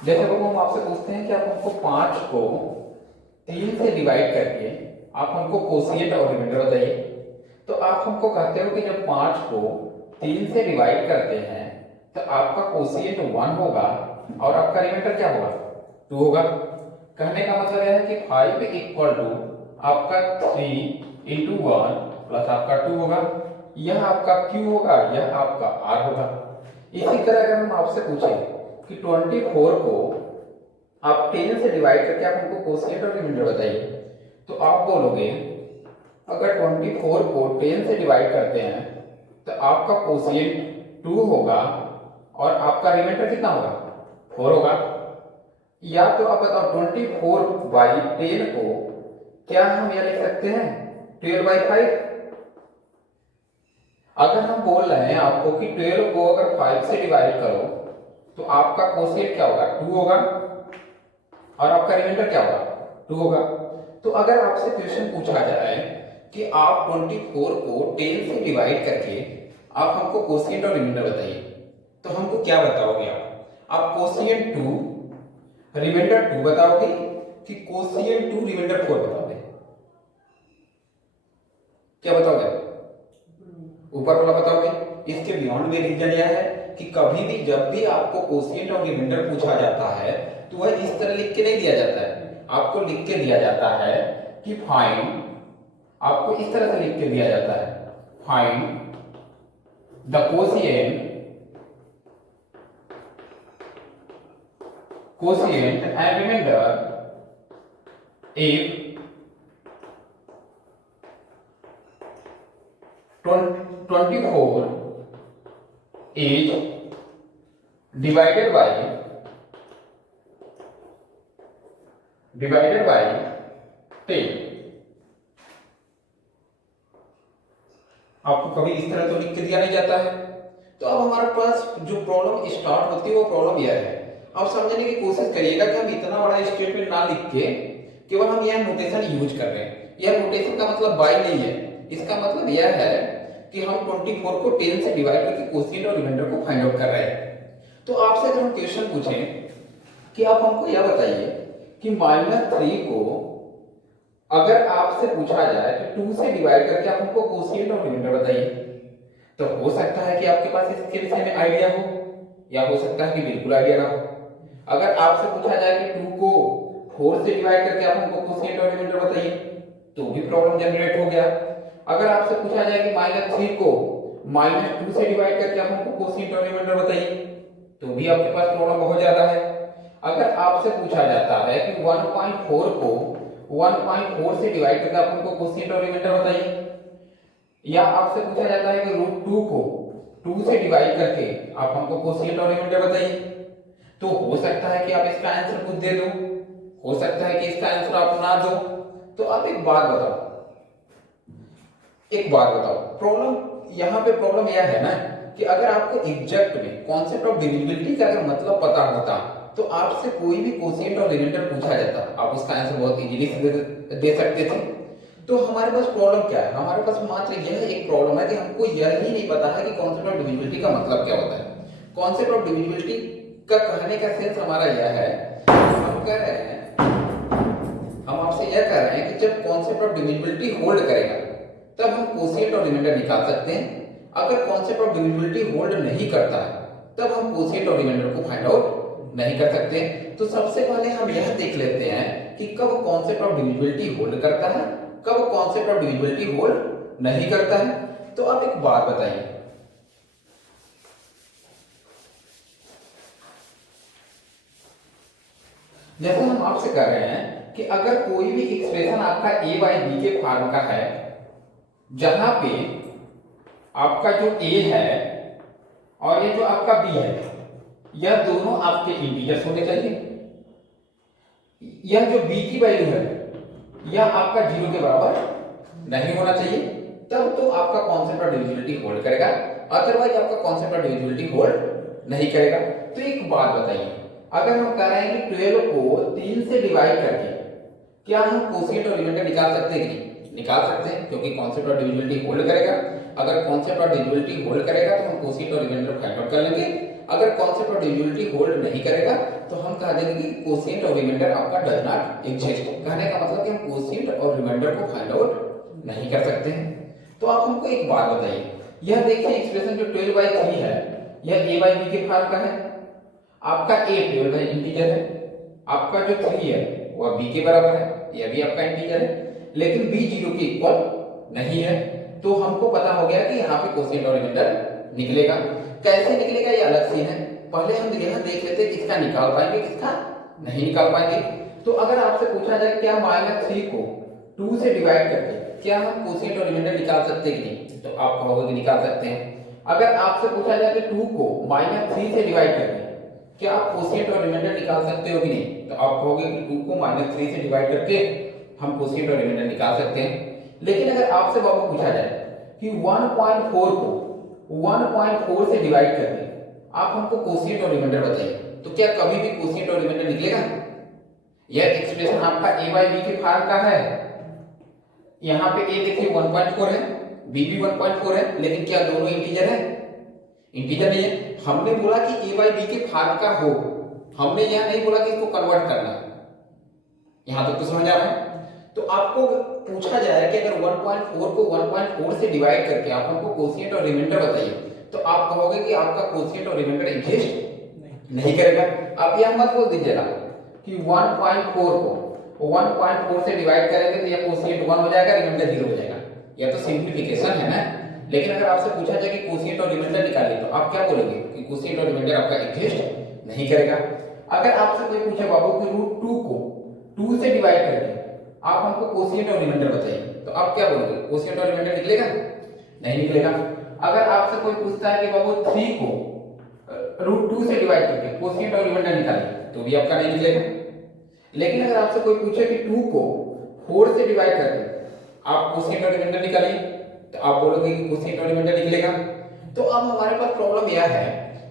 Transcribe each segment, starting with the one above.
जैसे वो हम आपसे पूछते हैं कि आप हमको 5 को 3 से डिवाइड करके आप हमको कोशिएंट और रिमाइंडर बताइए। तो आप हमको कहते हो कि जब 5 को 3 से डिवाइड करते हैं तो आपका कोशिएंट 1 होगा और आपका रिमाइंडर क्या होगा, 2 होगा। कहने का मतलब यह है कि 5 इक्वल टू आपका 3 इंटू 1 प्लस आपका 2 होगा। यह आपका Q होगा, यह आपका R होगा। इसी तरह अगर हम आपसे पूछें कि 24 को आप 10 से डिवाइड करके आप हमको कोशिएंट और रिमाइंडर बताइए, तो आप बोलोगे अगर 24 को 10 से डिवाइड करते हैं तो आपका कोशिएंट 2 होगा और आपका रिमाइंडर कितना होगा, 4 होगा। या तो आप बताओ 24/10 को क्या हम यह लिख सकते हैं 12/5। अगर हम बोल रहे हैं आपको कि 12 को अगर 5 से डिवाइड करो तो आपका कोशिएंट क्या होगा, 2 होगा और आपका रिमाइंडर क्या होगा, 2 होगा। तो अगर आपसे क्वेश्चन पूछा जाए कि आप 24 को 10 से डिवाइड करके आप हमको कोशिएंट और रिमाइंडर बताइए, तो हमको क्या बताओगे आप कोशिएंट 2 रिमाइंडर 2 बताओगे कि कोशिएंट 2 रिमाइंडर 4 बताओगे, क्या बताओगे, ऊपर वाला बताओगे। इसके बियॉन्ड में रीजन यह है कि कभी भी जब भी आपको कोशिएंट और रिमाइंडर पूछा जाता है तो वह इस तरह लिख के नहीं दिया जाता है, आपको लिख के दिया जाता है कि फाइंड, आपको इस तरह से लिख के दिया जाता है find the quotient and remainder if 24 is divided by 10। आपको कभी इस तरह तो लिख के दिया नहीं जाता है। तो अब हमारे पास जो प्रॉब्लम स्टार्ट होती है वो प्रॉब्लम यह है, आप समझने की कोशिश करिएगा कि हम इतना बड़ा स्टेटमेंट ना लिख के केवल हम यह नोटेशन यूज कर रहे हैं। यह नोटेशन का मतलब बाय नहीं है, इसका मतलब यह है कि हम 24 को 10 से डिवाइड करके कोशिएंट और रिमाइंडर को फाइंड आउट कर रहे हैं। तो आपसे अगर हम क्वेश्चन पूछें कि आप हमको यह बताइए कि -3 को अगर आपसे पूछा जाए कि 2 से डिवाइड करके आप हमको कोशिएंट और रिमाइंडर बताइए, तो हो सकता है कि आपके पास इसके विषय में आइडिया हो या हो सकता है कि बिल्कुल आइडिया ना हो। अगर आपसे पूछा जाए कि 2 को 4 से डिवाइड करके आप हमको कोशिएंट और रिमाइंडर बताइए तो भी प्रॉब्लम जनरेट हो गया। अगर आपसे पूछा जाए कि -3 को -2 से डिवाइड करके आप हमको कोशिएंट और रिमाइंडर बताइए तो भी आपके पास प्रॉब्लम बहुत ज्यादा है। अगर आपसे पूछा जाता है कि 1.4 को 1.4 से डिवाइड करके आप हमको कोशिएंट और रिमाइंडर बताइए, या आपसे पूछा जाता है कि √2 को 2 से डिवाइड करके आप हमको कोशिएंट और रिमाइंडर बताइए, तो हो सकता है कि आप इसका आंसर खुद दे दो, हो सकता है कि इसका आंसर आप ना दो। तो आप एक बात बताओ, प्रॉब्लम यहाँ पे प्रॉब्लम यह है ना कि अगर आपको एग्जैक्ट में कॉन्सेप्ट ऑफ डिविजिबिलिटी का अगर मतलब पता होता तो आपसे कोई भी कोशिएंट और रिमाइंडर पूछा जाता आप उसका आंसर बहुत इजीली दे सकते थे। तो हमारे पास प्रॉब्लम क्या है, हमारे पास मात्र यह एक प्रॉब्लम है कि हमको यह ही नहीं पता है कि कॉन्सेप्ट ऑफ डिविजिबिलिटी का मतलब क्या होता है। कॉन्सेप्ट ऑफ डिविजिबिलिटी का कहने का सेंस हमारा यह है, हम कह रहे हैं, हम आपसे यह कह रहे हैं कि जब कॉन्सेप्ट ऑफ डिविजिबिलिटी होल्ड करेगा तब हम कोशिएंट और रिमाइंडर निकाल सकते हैं। अगर कॉन्सेप्ट ऑफ डिविजिबिलिटी होल्ड नहीं करता है तब हम कोशिएंट और रिमाइंडर को फाइंड आउट नहीं कर सकते। तो सबसे पहले हम यह देख लेते हैं कि कब कॉन्सेप्ट ऑफ डिविजिबिलिटी होल्ड करता है, कब कॉन्सेप्ट ऑफ डिविजिबिलिटी होल्ड नहीं करता है। तो आप एक बात बताइए, जैसे हम आपसे कह रहे हैं कि अगर कोई भी एक्सप्रेशन आपका a/b के फॉर्म का है जहां पे आपका जो a है और ये जो आपका b है यह दोनों आपके इंटीजर्स होने चाहिए, यह जो b की वैल्यू है यह आपका 0 के बराबर नहीं होना चाहिए, तब तो आपका कॉन्सेप्ट ऑफ डिविजिबिलिटी होल्ड करेगा, अदरवाइज आपका कॉन्सेप्ट ऑफ डिविजिबिलिटी होल्ड नहीं करेगा। तो एक बात बताइए, अगर हम कह रहे हैं कि 12 को 3 से डिवाइड करके क्या हम कोशिएंट और रिमाइंडर निकाल सकते हैं कि नहीं? निकाल सकते हैं, क्योंकि कॉन्सेप्ट ऑफ डिविजिबिलिटी होल्ड करेगा। अगर कॉन्सेप्ट ऑफ डिविजिबिलिटी होल्ड करेगा तो हम कोशिएंट और रिमाइंडर फाइंड आउट कर लेंगे, अगर कॉन्सेप्ट ऑफ डिविजिबिलिटी होल्ड नहीं करेगा तो हम कह देंगे कि कोशिएंट और रिमाइंडर आपका डज नॉट एग्जिस्ट। कहने का मतलब कि हम कोशिएंट और रिमाइंडर को फाइंड आउट नहीं कर सकते हैं। तो आप हमको एक बात बताइए, यह देखिए एक्सप्रेशन जो 12/3 है यह a by b के फॉर्म का है। आपका a 12 है, इंटीजर है, आपका जो 3 है वह b के बराबर है, यह भी आपका इंटीजर है, लेकिन b 0 के इक्वल नहीं है। तो हमको पता हो गया कि यहाँ पे कोशिएंट और रिमाइंडर निकलेगा। कैसे निकलेगा ये अलग सीन है, पहले हम यहाँ देख लेते हैं किसका निकाल पाएंगे किसका नहीं निकाल पाएंगे। तो अगर आपसे पूछा जाए क्या -3 को 2 से डिवाइड करके क्या हम कोशिएंट और रिमाइंडर निकाल सकते हैं कि नहीं, तो आप कहोगे कि निकाल सकते हैं। अगर आपसे पूछा जाए कि 2 को -3 से डिवाइड करके क्या आप कोशिएंट और रिमाइंडर निकाल सकते हो कि नहीं, तो आप कहोगे कि 2 को -3 से डिवाइड करके हम कोशिएंट और रिमाइंडर निकाल सकते हैं। लेकिन अगर आपसे बाबू पूछा जाए कि 1.4 को 1.4 से डिवाइड करके आप हमको कोशिएंट और रिमाइंडर बताइए, तो क्या कभी भी कोशिएंट और रिमाइंडर निकलेगा? यह एक्सप्रेशन आपका a by b के फॉर्म का है। यहाँ पे a देखिए 1.4 है, b भी 1.4 है, लेकिन क्या दोनों इंटीजर है? इंटीजर नहीं है। हमने बोला कि a by b के फॉर्म का हो, हमने यह नहीं बोला कि इसको कन्वर्ट करना। यहाँ तक तो समझ आ रहा है। तो आपको पूछा जाए कि अगर 1.4 को 1.4 से डिवाइड करके आप हमको कोशिएंट और रिमाइंडर बताइए, तो आप कहोगे कि आपका कोशिएंट और रिमाइंडर एग्जिस्ट नहीं करेगा। आप यह मत बोल दीजिएगा कि 1.4 को 1.4 से डिवाइड करेंगे तो यह कोशिएंट 1 हो जाएगा, रिमाइंडर 0 हो जाएगा। यह तो सिंप्लीफिकेशन है ना। लेकिन अगर आपसे पूछा जाए कि कोशिएंट और रिमाइंडर निकालिए, तो आप क्या बोलेंगे कि कोशिएंट और रिमाइंडर आपका एग्जिस्ट नहीं करेगा। अगर आपसे कोई पूछे बाबू कि √2 को 2 से डिवाइड करके आप हमको कोशिएंट और रिमाइंडर बताइए, तो आप क्या बोलोगे? कोशिएंट और रिमाइंडर निकलेगा? नहीं निकलेगा। अगर आपसे कोई पूछता है कि बाबू 3 को √2 से डिवाइड करके कोशिएंट और रिमाइंडर निकालिए, तो भी आपका नहीं निकलेगा। लेकिन अगर आपसे कोई पूछे कि 2 को 4 से डिवाइड करके आप कोशिएंट और रिमाइंडर निकालिए, तो आप बोलोगे कि कोशिएंट और रिमाइंडर निकलेगा। तो अब हमारे पास प्रॉब्लम यह है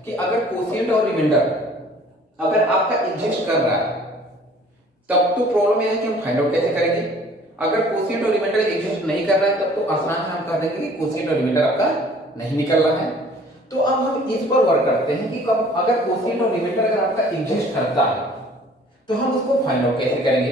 कि अगर कोशिएंट और रिमाइंडर अगर आपका एग्जिस्ट कर रहा है, तब तो प्रॉब्लम यह है कि हम फाइंड आउट कैसे करेंगे। अगर कोशिएंट और रिमाइंडर एग्जिस्ट नहीं कर रहा है, तब तो आसान है, हम कह देंगे कि कोशिएंट और रिमाइंडर आपका नहीं निकल रहा है। तो अब हम इस पर वर्क करते हैं कि कब अगर कोशिएंट और रिमाइंडर अगर आपका एग्जिस्ट करता है, तो हम उसको फाइंड आउट कैसे करेंगे।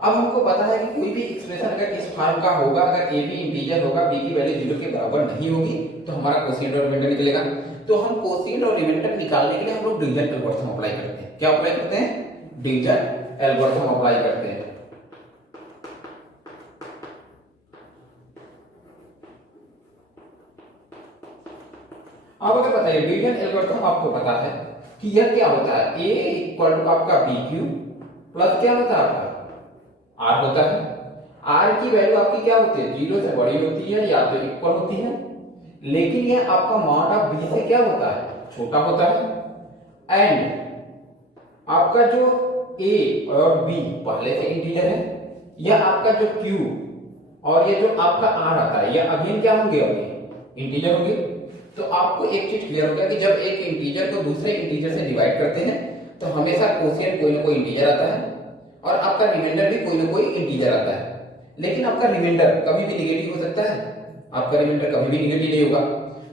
अब हमको पता है कि कोई भी एक्सप्रेशन अगर इस फॉर्म का होगा, अगर a भी इंटीजर होगा, b की वैल्यू 0 के बराबर नहीं होगी, तो हमारा कोशिएंट और रिमाइंडर निकलेगा। तो हम कोशिएंट और रिमाइंडर निकालने के लिए हम लोग डिवीजन एल्गोरिथम अप्लाई करते हैं। क्या अप्लाई करते हैं? डिवीजन एल्गोरिथम अप्लाई करते हैं। अब अगर बताइए डिवीजन एल्गोरिथम आपको पता है कि यह क्या होता है, a इक्वल टू आपका bq प्लस क्या होता है आपका r होता है। r की वैल्यू आपकी क्या होती है? 0 से बड़ी होती है या तो इक्वल होती है, लेकिन यह आपका मॉड ऑफ b से क्या होता है? छोटा होता है। एंड आपका जो a और b पहले से इंटीजर है, यह आपका जो q और ये जो आपका r आता है, यह अगेन क्या होंगे? अभी इंटीजर होंगे। तो आपको एक चीज क्लियर हो गया कि जब एक इंटीजर को दूसरे इंटीजर से डिवाइड करते हैं, तो हमेशा कोशिएंट कोई ना कोई इंटीजर आता है और आपका रिमाइंडर भी कोई ना कोई इंटीजर आता है। लेकिन आपका रिमाइंडर कभी भी नेगेटिव हो सकता है, आपका रिमाइंडर कभी भी नेगेटिव नहीं होगा।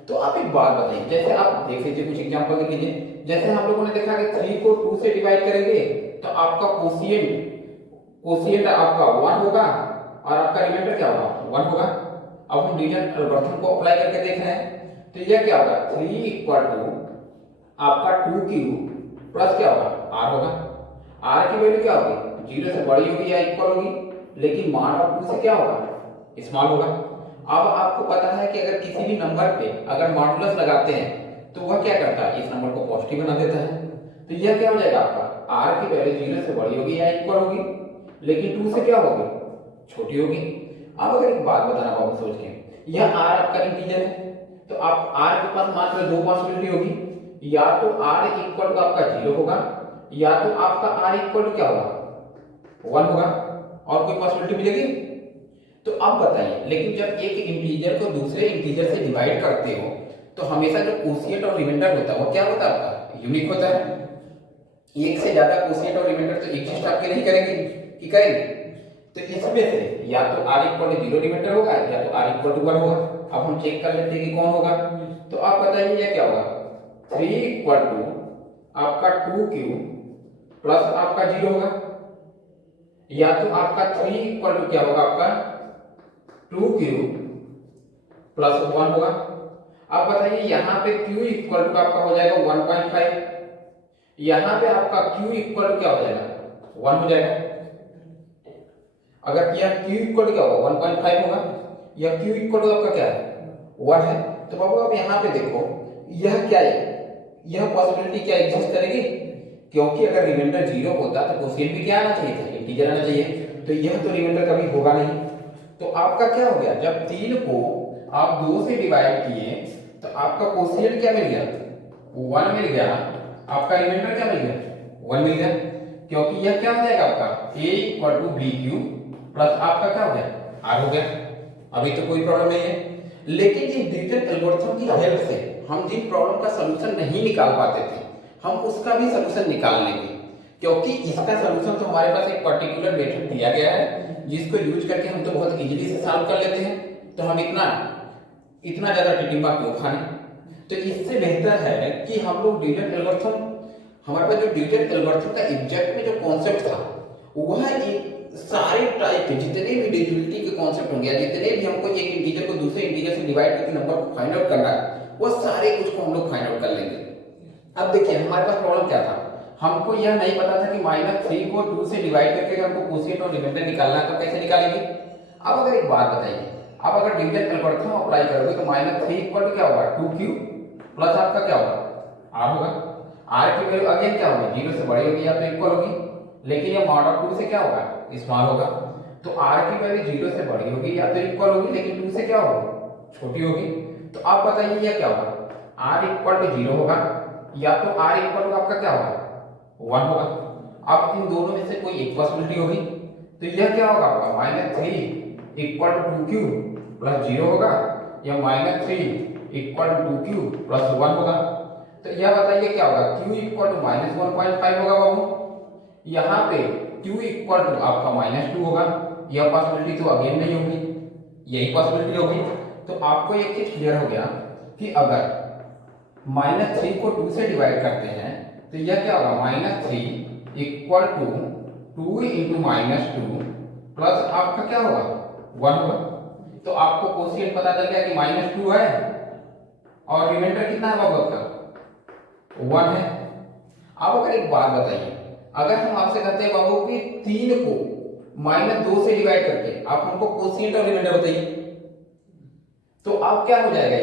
तो आप एक बात बताइए, जैसे आप देख लीजिए, कुछ एग्जांपल देख लीजिए। जैसे हम लोगों ने देखा कि 3 को 2 से डिवाइड करेंगे तो आपका कोशिएंट आपका 1 होगा और आपका रिमाइंडर क्या होगा? 1 होगा। अब हम डिवीजन एल्गोरिथम को अप्लाई करके देख रहे हैं, तो यह क्या होगा? 3 इक्वल टू आपका 2q प्लस क्या होगा? r होगा। r की वैल्यू क्या होगी? 0 से बड़ी होगी या इक्वल होगी, लेकिन मॉड ऑफ 2 से क्या होगा? स्मॉल होगा। अब आपको पता है कि अगर किसी भी नंबर पे अगर मॉडुलस लगाते हैं तो वह क्या करता है? इस नंबर को पॉजिटिव बना देता है। तो यह क्या हो जाएगा? आपका r की वैल्यू 0 से बड़ी होगी या इक्वल होगी, लेकिन 2 से क्या होगी? छोटी होगी। अब अगर एक बात बताना बाबू सोच के, यह r आपका इंटीजर है, तो आप r के पास मात्र दो पॉसिबिलिटी होगी, या तो r इक्वल टू आपका 0 होगा, या तो आपका r इक्वल टू क्या होगा? 1 होगा। और कोई पॉसिबिलिटी मिलेगी? तो अब बताइए, लेकिन जब एक इंटीजर को दूसरे इंटीजर से डिवाइड करते हो, तो हमेशा जो कोशिएंट और रिमाइंडर होता है वो क्या होता है? आपका यूनिक होता है। एक से ज्यादा कोशिएंट और रिमाइंडर तो एग्जिस्ट आपके नहीं करेंगे कि करेंगे। तो इसमें से या तो r इक्वल टू 0 रिमाइंडर होगा, या तो r इक्वल टू 1 होगा। अब हम चेक कर लेते हैं कि कौन होगा। तो आप बताइए यह क्या होगा? 3 इक्वल टू आपका 2q प्लस आपका 0 होगा, या तो आपका 3 इक्वल टू क्या होगा आपका 2q प्लस 1 होगा। अब बताइए यहाँ पे q इक्वल टू आपका हो जाएगा 1.5, यहाँ पे आपका q इक्वल टू क्या हो जाएगा 1 हो जाएगा। अगर यह q इक्वल क्या होगा 1.5 होगा, या q इक्वल टू आपका क्या है 1 है, तो बाबू आप यहाँ पे देखो यह क्या है, यह पॉसिबिलिटी क्या एग्जिस्ट करेगी, क्योंकि अगर रिमाइंडर 0 होता तो कोशिएंट भी क्या आना चाहिए था, इंटीजर आना चाहिए, तो यह तो रिमाइंडर कभी होगा नहीं। तो आपका क्या हो गया, जब 3 को आप 2 से डिवाइड किए तो आपका कोशिएंट क्या मिल गया 1 मिल गया, आपका रिमाइंडर क्या मिल गया 1 मिल गया, क्योंकि यह क्या हो जाएगा आपका a equal to B Q plus आपका क्या हो गया r हो गया। अभी तो कोई प्रॉब्लम नहीं है, लेकिन इस डिजिटल एल्गोरिथम की हेल्प से हम जिन प्रॉब्लम का सलूशन नहीं निकाल पाते थे हम उसका भी सलूशन निकाल लेंगे, क्योंकि इसका सलूशन तो हमारे पास एक पर्टिकुलर मेथड दिया गया है जिसको यूज करके हम तो बहुत इजीली से सॉल्व कर लेते हैं, तो हम इतना ज्यादा टिटिम्बा क्यों खाने। तो इससे बेहतर है कि हम लोग डिजिटल एल्गोरिथम, हमारे पास जो डिजिटल एल्गोरिथम का एग्जैक्ट में जो कॉन्सेप्ट था वह एक सारे टाइप के जितने भी डिविजिबिलिटी के कॉन्सेप्ट होंगे, जितने भी हमको एक इंटीजर को दूसरे इंटीजर से डिवाइड करके नंबर को फाइंड आउट करना है वो सारे कुछ को हम लोग फाइंड आउट कर लेंगे। अब देखिए हमारे पास प्रॉब्लम क्या था, हमको यह नहीं पता था कि -3 को 2 से डिवाइड करके हमको कोशिएंट और रिमाइंडर निकालना है, तो कैसे निकालेंगे। अब अगर एक बात बताइए, अब अगर डिजिटल एल्गोरिथम अप्लाई करोगे तो -3 इक्वल टू क्या होगा 2q प्लस आपका क्या होगा r होगा, r की वैल्यू अगेन क्या होगी 0 से बड़ी होगी या तो इक्वल होगी, लेकिन ये मॉड ऑफ 2 से क्या होगा स्मॉल होगा, तो r की वैल्यू 0 से बड़ी होगी या तो इक्वल होगी, लेकिन 2 से क्या होगी छोटी होगी। तो आप बताइए ये क्या होगा, r इक्वल टू 0 होगा या तो r इक्वल टू आपका क्या होगा 1 होगा। अब इन दोनों में से कोई एक पॉसिबिलिटी होगी, तो यह क्या होगा आपका -3 इक्वल टू 2q प्लस 0 होगा, या -3 इक्वल टू 2q प्लस 1 होगा। तो यह बताइए क्या होगा, q इक्वल टू -1.5 होगा बाबू, यहाँ पे q इक्वल टू आपका -2 होगा, यह पॉसिबिलिटी तो अगेन नहीं होगी, यही पॉसिबिलिटी होगी। तो आपको एक चीज क्लियर हो गया कि अगर -3 को 2 से डिवाइड करते हैं तो यह क्या होगा -3 इक्वल टू 2 इंटू -2 प्लस आपका क्या होगा 1 होगा। तो आपको कोशिएंट पता चल गया कि -2 है और रिमाइंडर कितना है बाबू आपका 1 है। अब अगर एक बात बताइए, अगर हम आपसे कहते हैं बाबू कि 3 को -2 से डिवाइड करके आप हमको कोशिएंट और रिमाइंडर बताइए, तो आप क्या हो जाएगा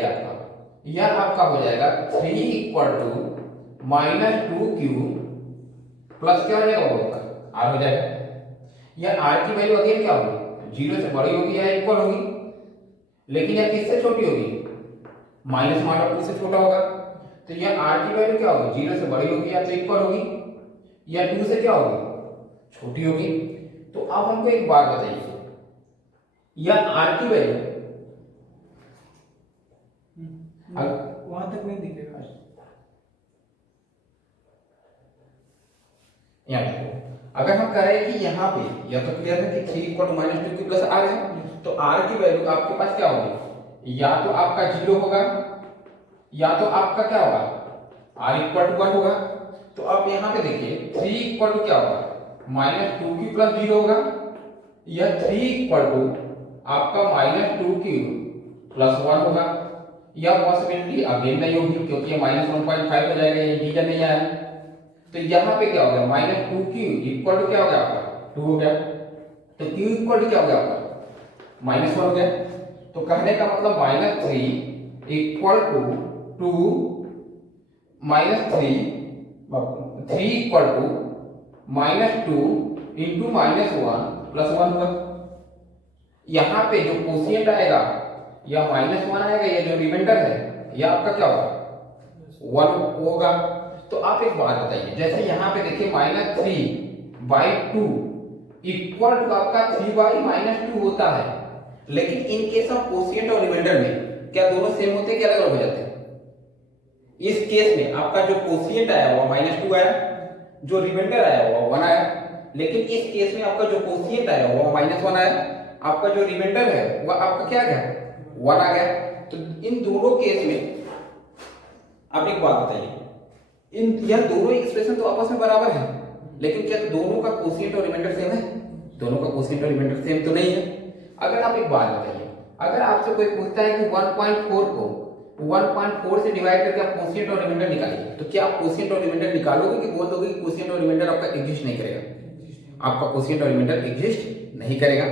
यह आपका हो जाएगा 3 इक्वल टू -2q प्लस क्या हो जाएगा वो आपका r हो जाएगा। यह r की वैल्यू अगेन क्या होगी 0 से बड़ी होगी या इक्वल होगी, लेकिन यह किससे छोटी होगी -2 से छोटा होगा। तो यह r की वैल्यू क्या होगी 0 से बड़ी होगी या तो इक्वल होगी, या 2 से क्या होगी छोटी होगी। तो अब हमको एक बात बताइए, यह r की वैल्यू वहां तक नहीं दिखेगा, यहाँ देखो अगर हम करें कि यहाँ पे या तो क्लियर है कि 3 equal to -2q plus r है, तो r की वैल्यू आपके पास क्या होगी, या तो आपका 0 होगा या तो आपका क्या होगा r इक्वल टू 1 होगा। तो आप यहाँ पे देखिए 3 इक्वल टू क्या होगा -2q प्लस 0 होगा, यह 3 इक्वल टू आपका -2q प्लस 1 होगा। यह पॉसिबिलिटी अगेन नहीं होगी क्योंकि ये -1.5 हो जाएगा, ये इंटीजर नहीं आया। तो यहाँ पे क्या हो गया -2q इक्वल टू क्या हो गया आपका 2 हो गया, तो q इक्वल टू क्या हो गया आपका -1 हो गया। तो कहने का मतलब -3 equal to 2 3 equal to -2 into -1 plus 1 हुआ। यहाँ पे जो कोशिएंट आएगा या -1 आएगा, या जो रिमाइंडर है यह आपका क्या होगा 1 होगा। तो आप एक बात बताइए, जैसे यहाँ पे देखिए -3/2 इक्वल टू आपका 3/-2 होता है, लेकिन इन केस ऑफ कोशिएंट और रिमाइंडर में क्या दोनों सेम होते हैं क्या अलग अलग हो जाते हैं। इस केस में आपका जो कोशिएंट आया वो -2 आया, जो रिमाइंडर आया वो 1 आया, लेकिन इस केस में आपका जो कोशिएंट आया वो -1 आया, आपका जो रिमाइंडर है वो आपका क्या आ गया 1 आ गया। तो इन दोनों केस में आप एक बात बताइए, इन यह दोनों एक्सप्रेशन तो आपस में बराबर है, लेकिन क्या दोनों का कोशिएंट और रिमाइंडर सेम है? दोनों का कोशिएंट और रिमाइंडर सेम तो नहीं है। अगर आप एक बात बताइए, अगर आपसे कोई पूछता है कि 1.4 को 1.4 से डिवाइड करके आप कोशिएंट और रिमाइंडर निकालिए, तो क्या आप कोशिएंट और रिमाइंडर निकालोगे कि बोल दोगे कि कोशिएंट और रिमाइंडर आपका एग्जिस्ट नहीं करेगा? आपका कोशिएंट और रिमाइंडर एग्जिस्ट नहीं करेगा।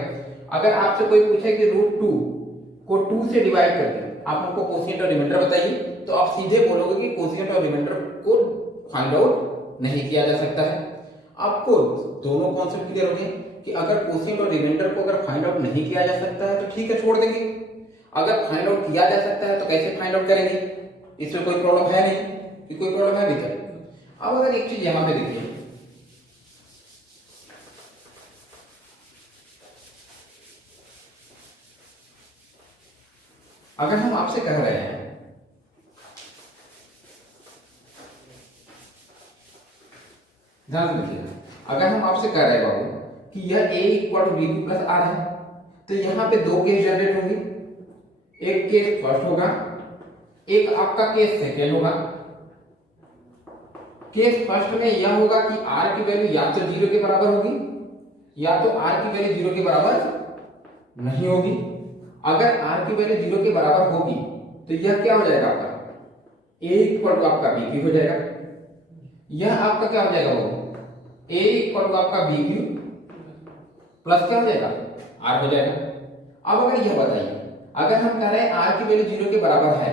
अगर आपसे कोई पूछे कि √2 को 2 से डिवाइड करके आप हमको कोशिएंट और रिमाइंडर बताइए, तो आप सीधे बोलोगे कि कोशिएंट और रिमाइंडर को फाइंड आउट नहीं किया जा सकता है। आपको दोनों कॉन्सेप्ट क्लियर हो गए कि अगर कोशिएंट और रिमाइंडर को अगर फाइंड आउट नहीं किया जा सकता है तो ठीक है, छोड़ देंगे। अगर फाइंड आउट किया जा सकता है तो कैसे फाइंड आउट करेंगे? इसमें कोई प्रॉब्लम है नहीं कि कोई प्रॉब्लम है भी। अब अगर एक चीज यहां पे देखिए, अगर हम आपसे कह रहे हैं ध्यान से देखिएगा, अगर हम आपसे कह रहे हैं बाबू कि यह a equal to bq plus r है, तो यहाँ पे दो केस जनरेट होंगे। एक केस फर्स्ट होगा, एक आपका केस सेकेंड होगा। केस फर्स्ट में यह होगा कि r की वैल्यू या तो 0 के बराबर होगी या तो r की वैल्यू 0 के बराबर नहीं होगी। अगर r की वैल्यू 0 के बराबर होगी तो यह क्या हो जाएगा? आपका a इक्वल टू आपका bq हो जाएगा। यह आपका क्या हो जाएगा? वो a इक्वल टू आपका bq प्लस क्या हो जाएगा? r हो जाएगा। अब अगर यह बताइए, अगर हम कह रहे हैं r की वैल्यू 0 के बराबर है,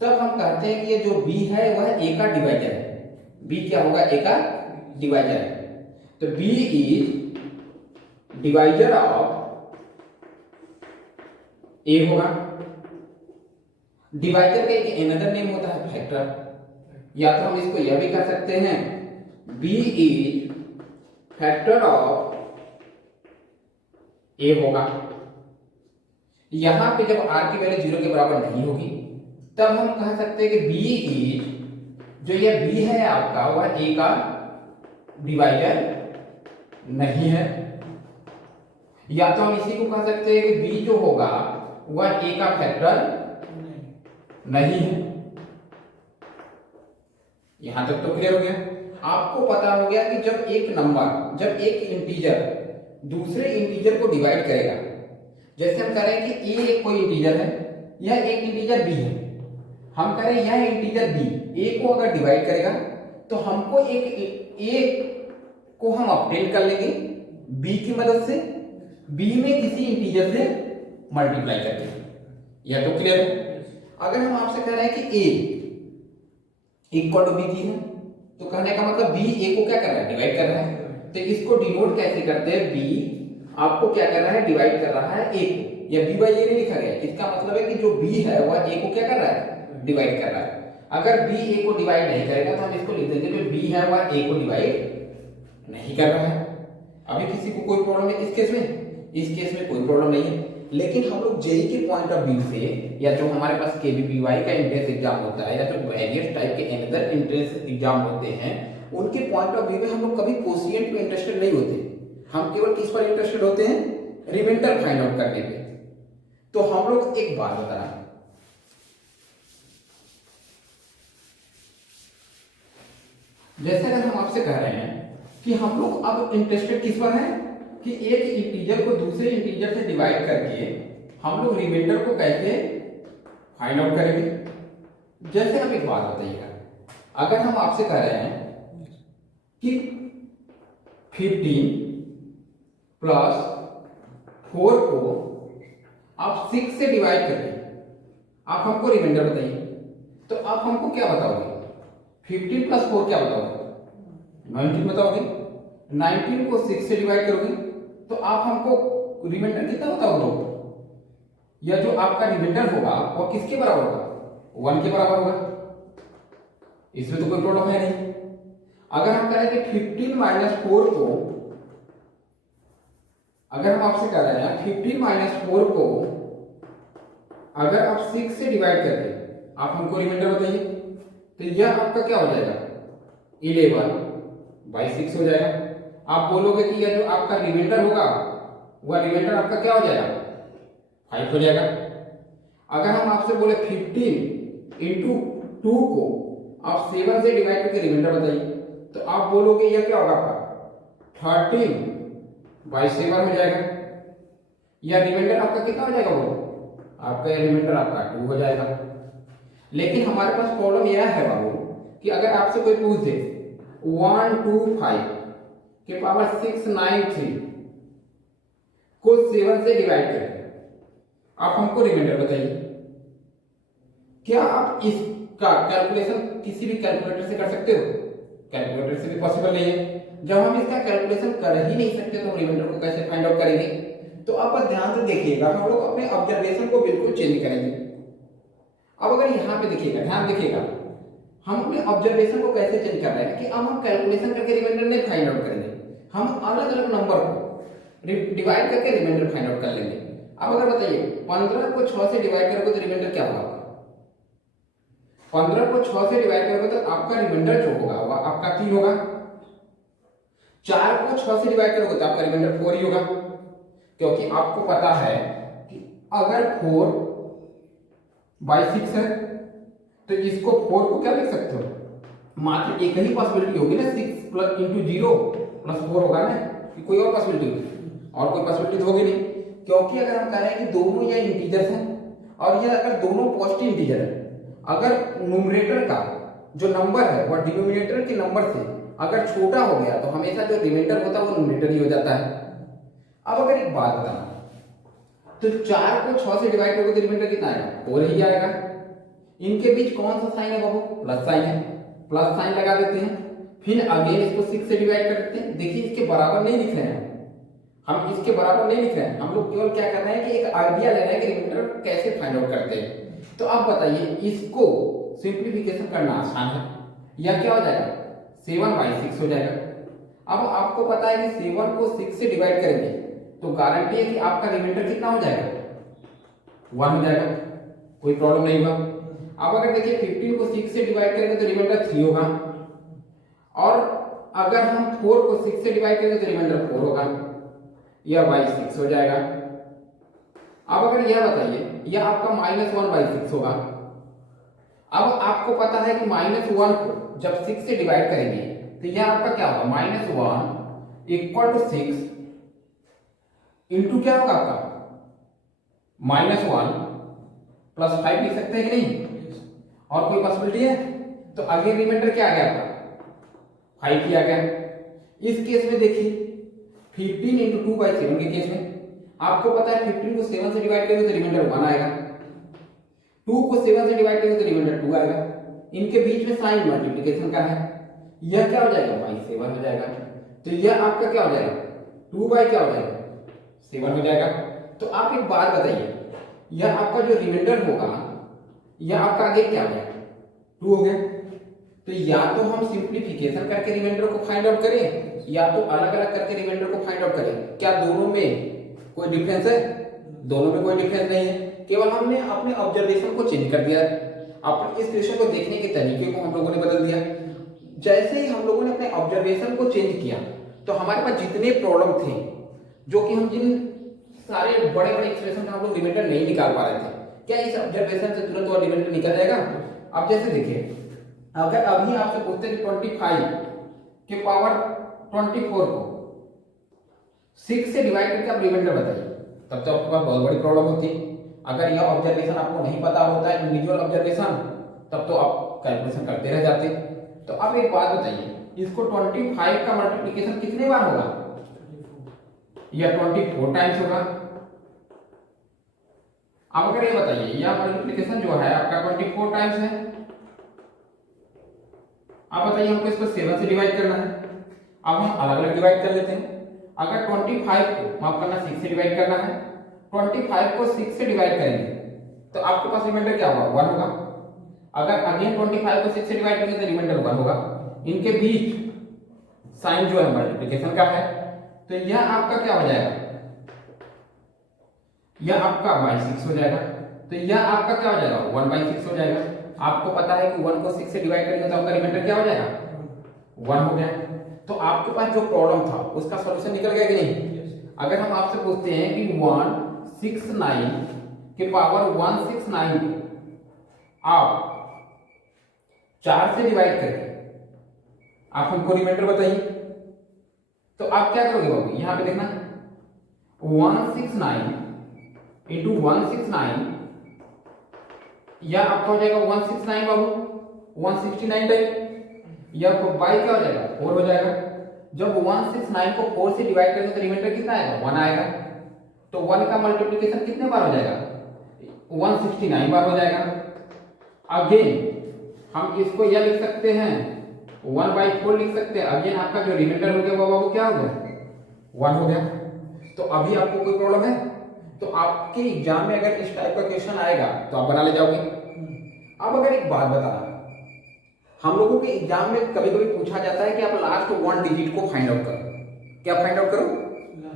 तब हम कहते हैं कि ये जो b है वह a का डिवाइजर है। b क्या होगा? a का डिवाइजर है। तो b is divisor of a होगा। डिवाइजर का एक अनदर नेम होता है फैक्टर, या तो हम इसको यह भी कह सकते हैं b is factor of a होगा। यहां पे जब r की वैल्यू 0 के बराबर नहीं होगी, तब हम कह सकते हैं कि b इज, जो यह b है आपका, वह a का डिवाइजर नहीं है। या तो हम इसी को कह सकते हैं कि b जो होगा वह a का फैक्टर नहीं है। यहां तक तो क्लियर हो गया। आपको पता हो गया कि जब एक नंबर, जब एक इंटीजर दूसरे इंटीजर को डिवाइड करेगा, जैसे हम कह रहे हैं कि a कोई इंटीजर है, यह एक इंटीजर b है, हम कह रहे हैं यह इंटीजर b a को अगर डिवाइड करेगा तो हमको एक a को हम ऑब्टेन कर लेंगे b की मदद से, b में किसी इंटीजर से मल्टीप्लाई करके। यह तो क्लियर है। अगर हम आपसे कह रहे हैं कि a इक्वल टू b की है, तो कहने का मतलब b a को क्या कर रहा है? डिवाइड कर रहा है। तो इसको डिनोट कैसे करते हैं? b आपको क्या कर रहा है? डिवाइड कर रहा है a को। या b बाई a नहीं लिखा गया, इसका मतलब है कि जो b है वह a को क्या कर रहा है? डिवाइड कर रहा है। अगर b a को डिवाइड नहीं करेगा तो हम इसको लिख देंगे जो b है वह a को डिवाइड नहीं कर रहा है। अभी किसी को कोई प्रॉब्लम है इस केस में? इस केस में कोई प्रॉब्लम नहीं है। लेकिन हम लोग जेई के पॉइंट ऑफ व्यू से, या जो हमारे पास केवीपीवाई का एंट्रेंस एग्जाम होता है, या जो वेरियस टाइप के अनदर एंट्रेंस एग्जाम होते हैं, उनके पॉइंट ऑफ व्यू में हम लोग कभी कोशिएंट पे इंटरेस्टेड नहीं होते। हम केवल किस पर इंटरेस्टेड होते हैं? रिमाइंडर फाइंड आउट करने पे। तो हम लोग एक बात बता रहे हैं, जैसे अगर हम आपसे कह रहे हैं कि हम लोग अब इंटरेस्टेड किस पर हैं कि एक इंटीजर को दूसरे इंटीजर से डिवाइड करके हम लोग रिमाइंडर को कैसे फाइंड आउट करेंगे। जैसे आप एक बात बताइएगा, अगर हम आपसे कह रहे हैं कि 15 प्लस 4 को आप 6 से डिवाइड करके आप हमको रिमाइंडर बताइए, तो आप हमको क्या बताओगे? 15 प्लस 4 क्या बताओगे? 19 बताओगे। 19 को 6 से डिवाइड करोगे तो आप हमको रिमाइंडर कितना बताओगे? या जो आपका रिमाइंडर होगा वो किसके बराबर होगा? 1 के बराबर होगा। इसमें तो कोई प्रॉब्लम है नहीं। अगर हम कह रहे हैं कि 15 माइनस 4 को, अगर हम आपसे कह रहे हैं 15 माइनस 4 को अगर आप 6 से डिवाइड करके आप हमको रिमाइंडर बताइए, तो यह आपका क्या हो जाएगा? 11/6 हो जाएगा। आप बोलोगे कि यह जो आपका रिमाइंडर होगा वह रिमाइंडर आपका क्या हो जाएगा? 5 हो जाएगा। अगर हम आपसे बोले 15 इंटू 2 को आप 7 से डिवाइड करके रिमाइंडर बताइए। तो आप बोलोगे यह क्या होगा आपका 13/7 हो जाएगा, या रिमाइंडर आपका कितना हो जाएगा, वो आपका रिमाइंडर आपका 2 हो जाएगा। लेकिन हमारे पास प्रॉब्लम यह है बाबू कि अगर आपसे कोई पूछ दे 125 के पावर 693 को 7 से डिवाइड करें, आप हमको रिमाइंडर बताइए, क्या आप इसका कैलकुलेशन किसी भी कैलकुलेटर से कर सकते हो? कैलकुलेटर से भी पॉसिबल नहीं है। जब हम इसका कैलकुलेशन कर ही नहीं सकते तो हम रिमाइंडर को कैसे फाइंड आउट करेंगे? तो आप ध्यान से देखिएगा, हम लोग अपने ऑब्जर्वेशन को बिल्कुल चेंज करेंगे। अब अगर यहाँ पे देखिएगा, ध्यान देखिएगा, हम अपने ऑब्जर्वेशन को कैसे चेंज कर रहे हैं कि अब हम कैलकुलेशन करके रिमाइंडर नहीं फाइंड आउट करेंगे, हम अलग अलग नंबर को डिवाइड करके रिमाइंडर फाइंड आउट कर लेंगे। अब अगर बताइए 15 को 6 से डिवाइड करोगे तो रिमाइंडर क्या होगा? 15 को 6 से डिवाइड करोगे तो आपका रिमाइंडर जो होगा वह आपका 3 होगा। 4 को 6 से डिवाइड करोगे तो आपका रिमाइंडर 4 ही होगा, क्योंकि आपको पता है कि अगर 4/6 है तो इसको 4 को क्या लिख सकते हो, मात्र एक ही पॉसिबिलिटी होगी ना, 6 प्लस इंटू 0 प्लस 4 होगा ना, कि कोई और पॉसिबिलिटी होगी? और कोई पॉसिबिलिटी होगी नहीं, क्योंकि अगर हम कह रहे हैं कि दोनों ये इंटीजर्स हैं और ये अगर दोनों पॉजिटिव इंटीजर है, अगर न्यूमरेटर का जो नंबर है वह डिनोमिनेटर के नंबर से अगर छोटा हो गया तो हमेशा जो रिमाइंडर होता है वो न्यूमरेटर ही हो जाता है। अब अगर एक बात बताना, तो 4 को 6 से डिवाइड करोगे तो रिमाइंडर कितना आएगा? 4 ही आएगा। इनके बीच कौन सा साइन है बाबू? प्लस साइन है, प्लस साइन लगा देते हैं, फिर अगेन इसको 6 से डिवाइड कर देते हैं। देखिए इसके बराबर नहीं लिख रहे हैं, हम इसके बराबर नहीं लिख रहे हैं, हम लोग केवल क्या कर रहे हैं कि एक आइडिया ले रहे हैं कि रिमाइंडर कैसे फाइंड आउट करते हैं। तो आप बताइए, इसको सिंप्लीफिकेशन करना आसान है, या क्या हो जाएगा 7/6 हो जाएगा। अब आपको पता है कि 7 को 6 से डिवाइड करेंगे तो गारंटी है कि आपका रिमाइंडर कितना हो जाएगा? 1 हो जाएगा, कोई प्रॉब्लम नहीं होगा। अब अगर देखिए 15 को 6 से डिवाइड करेंगे तो रिमाइंडर 3 होगा, और अगर हम 4 को 6 से डिवाइड करेंगे तो रिमाइंडर 4 होगा, यह -6 हो जाएगा। अब अगर यह बताइए, यह आपका -1/6 होगा। अब आपको पता है कि -1 को जब 6 से डिवाइड करेंगे तो यह आपका क्या होगा? -1 = 6 इंटू क्या होगा आपका? -1 + 5 लिख सकते हैं कि नहीं? और कोई पॉसिबिलिटी है? तो आगे रिमाइंडर क्या आ गया आपका? 5 ही आ गया। इस केस में देखिए 15 × 2/7 के केस में आपको पता है 15 को 7 से डिवाइड करेंगे तो रिमाइंडर 1 आएगा, 2 को 7 से डिवाइड करेंगे तो रिमाइंडर 2 आएगा। इनके बीच में साइन मल्टीप्लिकेशन का है, यह क्या हो जाएगा? 7 हो जाएगा। तो यह आपका क्या हो जाएगा? 2 क्या हो जाएगा? 7 हो जाएगा। तो आप एक बात बताइए, यह आपका जो रिमाइंडर होगा यह आपका आगे क्या हो जाएगा? 2 हो गया। तो या तो हम सिंप्लीफिकेशन करके रिमाइंडर को फाइंड आउट करें, या तो अलग अलग करके रिमाइंडर को फाइंड आउट करें। क्या दोनों में कोई डिफरेंस है? दोनों में कोई डिफरेंस नहीं है, केवल हमने अपने ऑब्जर्वेशन को चेंज कर दिया है, अपने इस क्वेश्चन को देखने के तरीके को हम लोगों ने बदल दिया। जैसे ही हम लोगों ने अपने ऑब्जर्वेशन को चेंज किया तो हमारे पास जितने प्रॉब्लम थे, जो कि हम जिन सारे बड़े बड़े एक्सप्रेशन का हम लोग रिमाइंडर नहीं निकाल पा रहे थे, क्या इस ऑब्जर्वेशन से तुरंत वो रिमाइंडर निकल जाएगा? अब जैसे देखिए, अगर अभी आपसे पूछते हैं कि 25 के पावर 24 को 6 से डिवाइड करके आप रिमाइंडर बताइए, तब तो आपके पास बहुत बड़ी प्रॉब्लम होती। अगर यह ऑब्जर्वेशन आपको नहीं पता होता है, इंडिविजुअल ऑब्जर्वेशन, तब तो आप कैलकुलेशन करते रह जाते। तो अब एक बात बताइए, इसको 25 का मल्टीप्लिकेशन कितने बार होगा? यह 24 टाइम्स होगा। अब अगर ये बताइए, यह मल्टीप्लिकेशन जो है आपका 24 टाइम्स है। अब बताइए हमको इसको 7 से डिवाइड करना है। अब हम अलग अलग डिवाइड कर लेते हैं। अगर 25 को माफ करना 6 से डिवाइड करना है, 25 को 6 से डिवाइड करेंगे तो आपके पास रिमाइंडर क्या होगा? 1 होगा। अगर अगेन 25 को 6 से डिवाइड करेंगे तो रिमाइंडर 1 होगा। इनके बीच साइन जो है मल्टीप्लिकेशन का है, तो यह आपका क्या हो जाएगा? यह आपका -6 हो जाएगा। तो यह आपका क्या हो जाएगा? 1/6 हो जाएगा। आपको पता है कि 1 को 6 से डिवाइड करेंगे तो आपका रिमाइंडर क्या हो जाएगा? 1 हो गया। तो आपके पास जो प्रॉब्लम था उसका सॉल्यूशन निकल गया कि नहीं? अगर हम आपसे पूछते हैं कि 169 के पावर 169 आप 4 से डिवाइड करके आप हमको रिमाइंडर बताइए। तो आप क्या करोगे बाबू, यहां पे देखना 169 इंटू 169, या आपका हो जाएगा 169 बाबू 169 टाइम, या बाई क्या हो जाएगा 4 हो जाएगा। जब 169 को 4 से डिवाइड करेंगे तो रिमाइंडर कितना आएगा 1 आएगा। तो 1 का मल्टीप्लिकेशन कितने बार हो जाएगा 169 बार हो जाएगा। अगेन हम इसको यह लिख सकते हैं 1/4 लिख सकते हैं। अगेन आपका जो रिमाइंडर हो गया वो क्या हो गया 1 हो गया। तो अभी आपको कोई प्रॉब्लम है? तो आपके एग्जाम में अगर इस टाइप का क्वेश्चन आएगा तो आप बना ले जाओगे। अब अगर एक बात बताना, हम लोगों के एग्जाम में कभी कभी पूछा जाता है कि आप लास्ट 1 डिजिट को फाइंड आउट करो। क्या फाइंड आउट करो?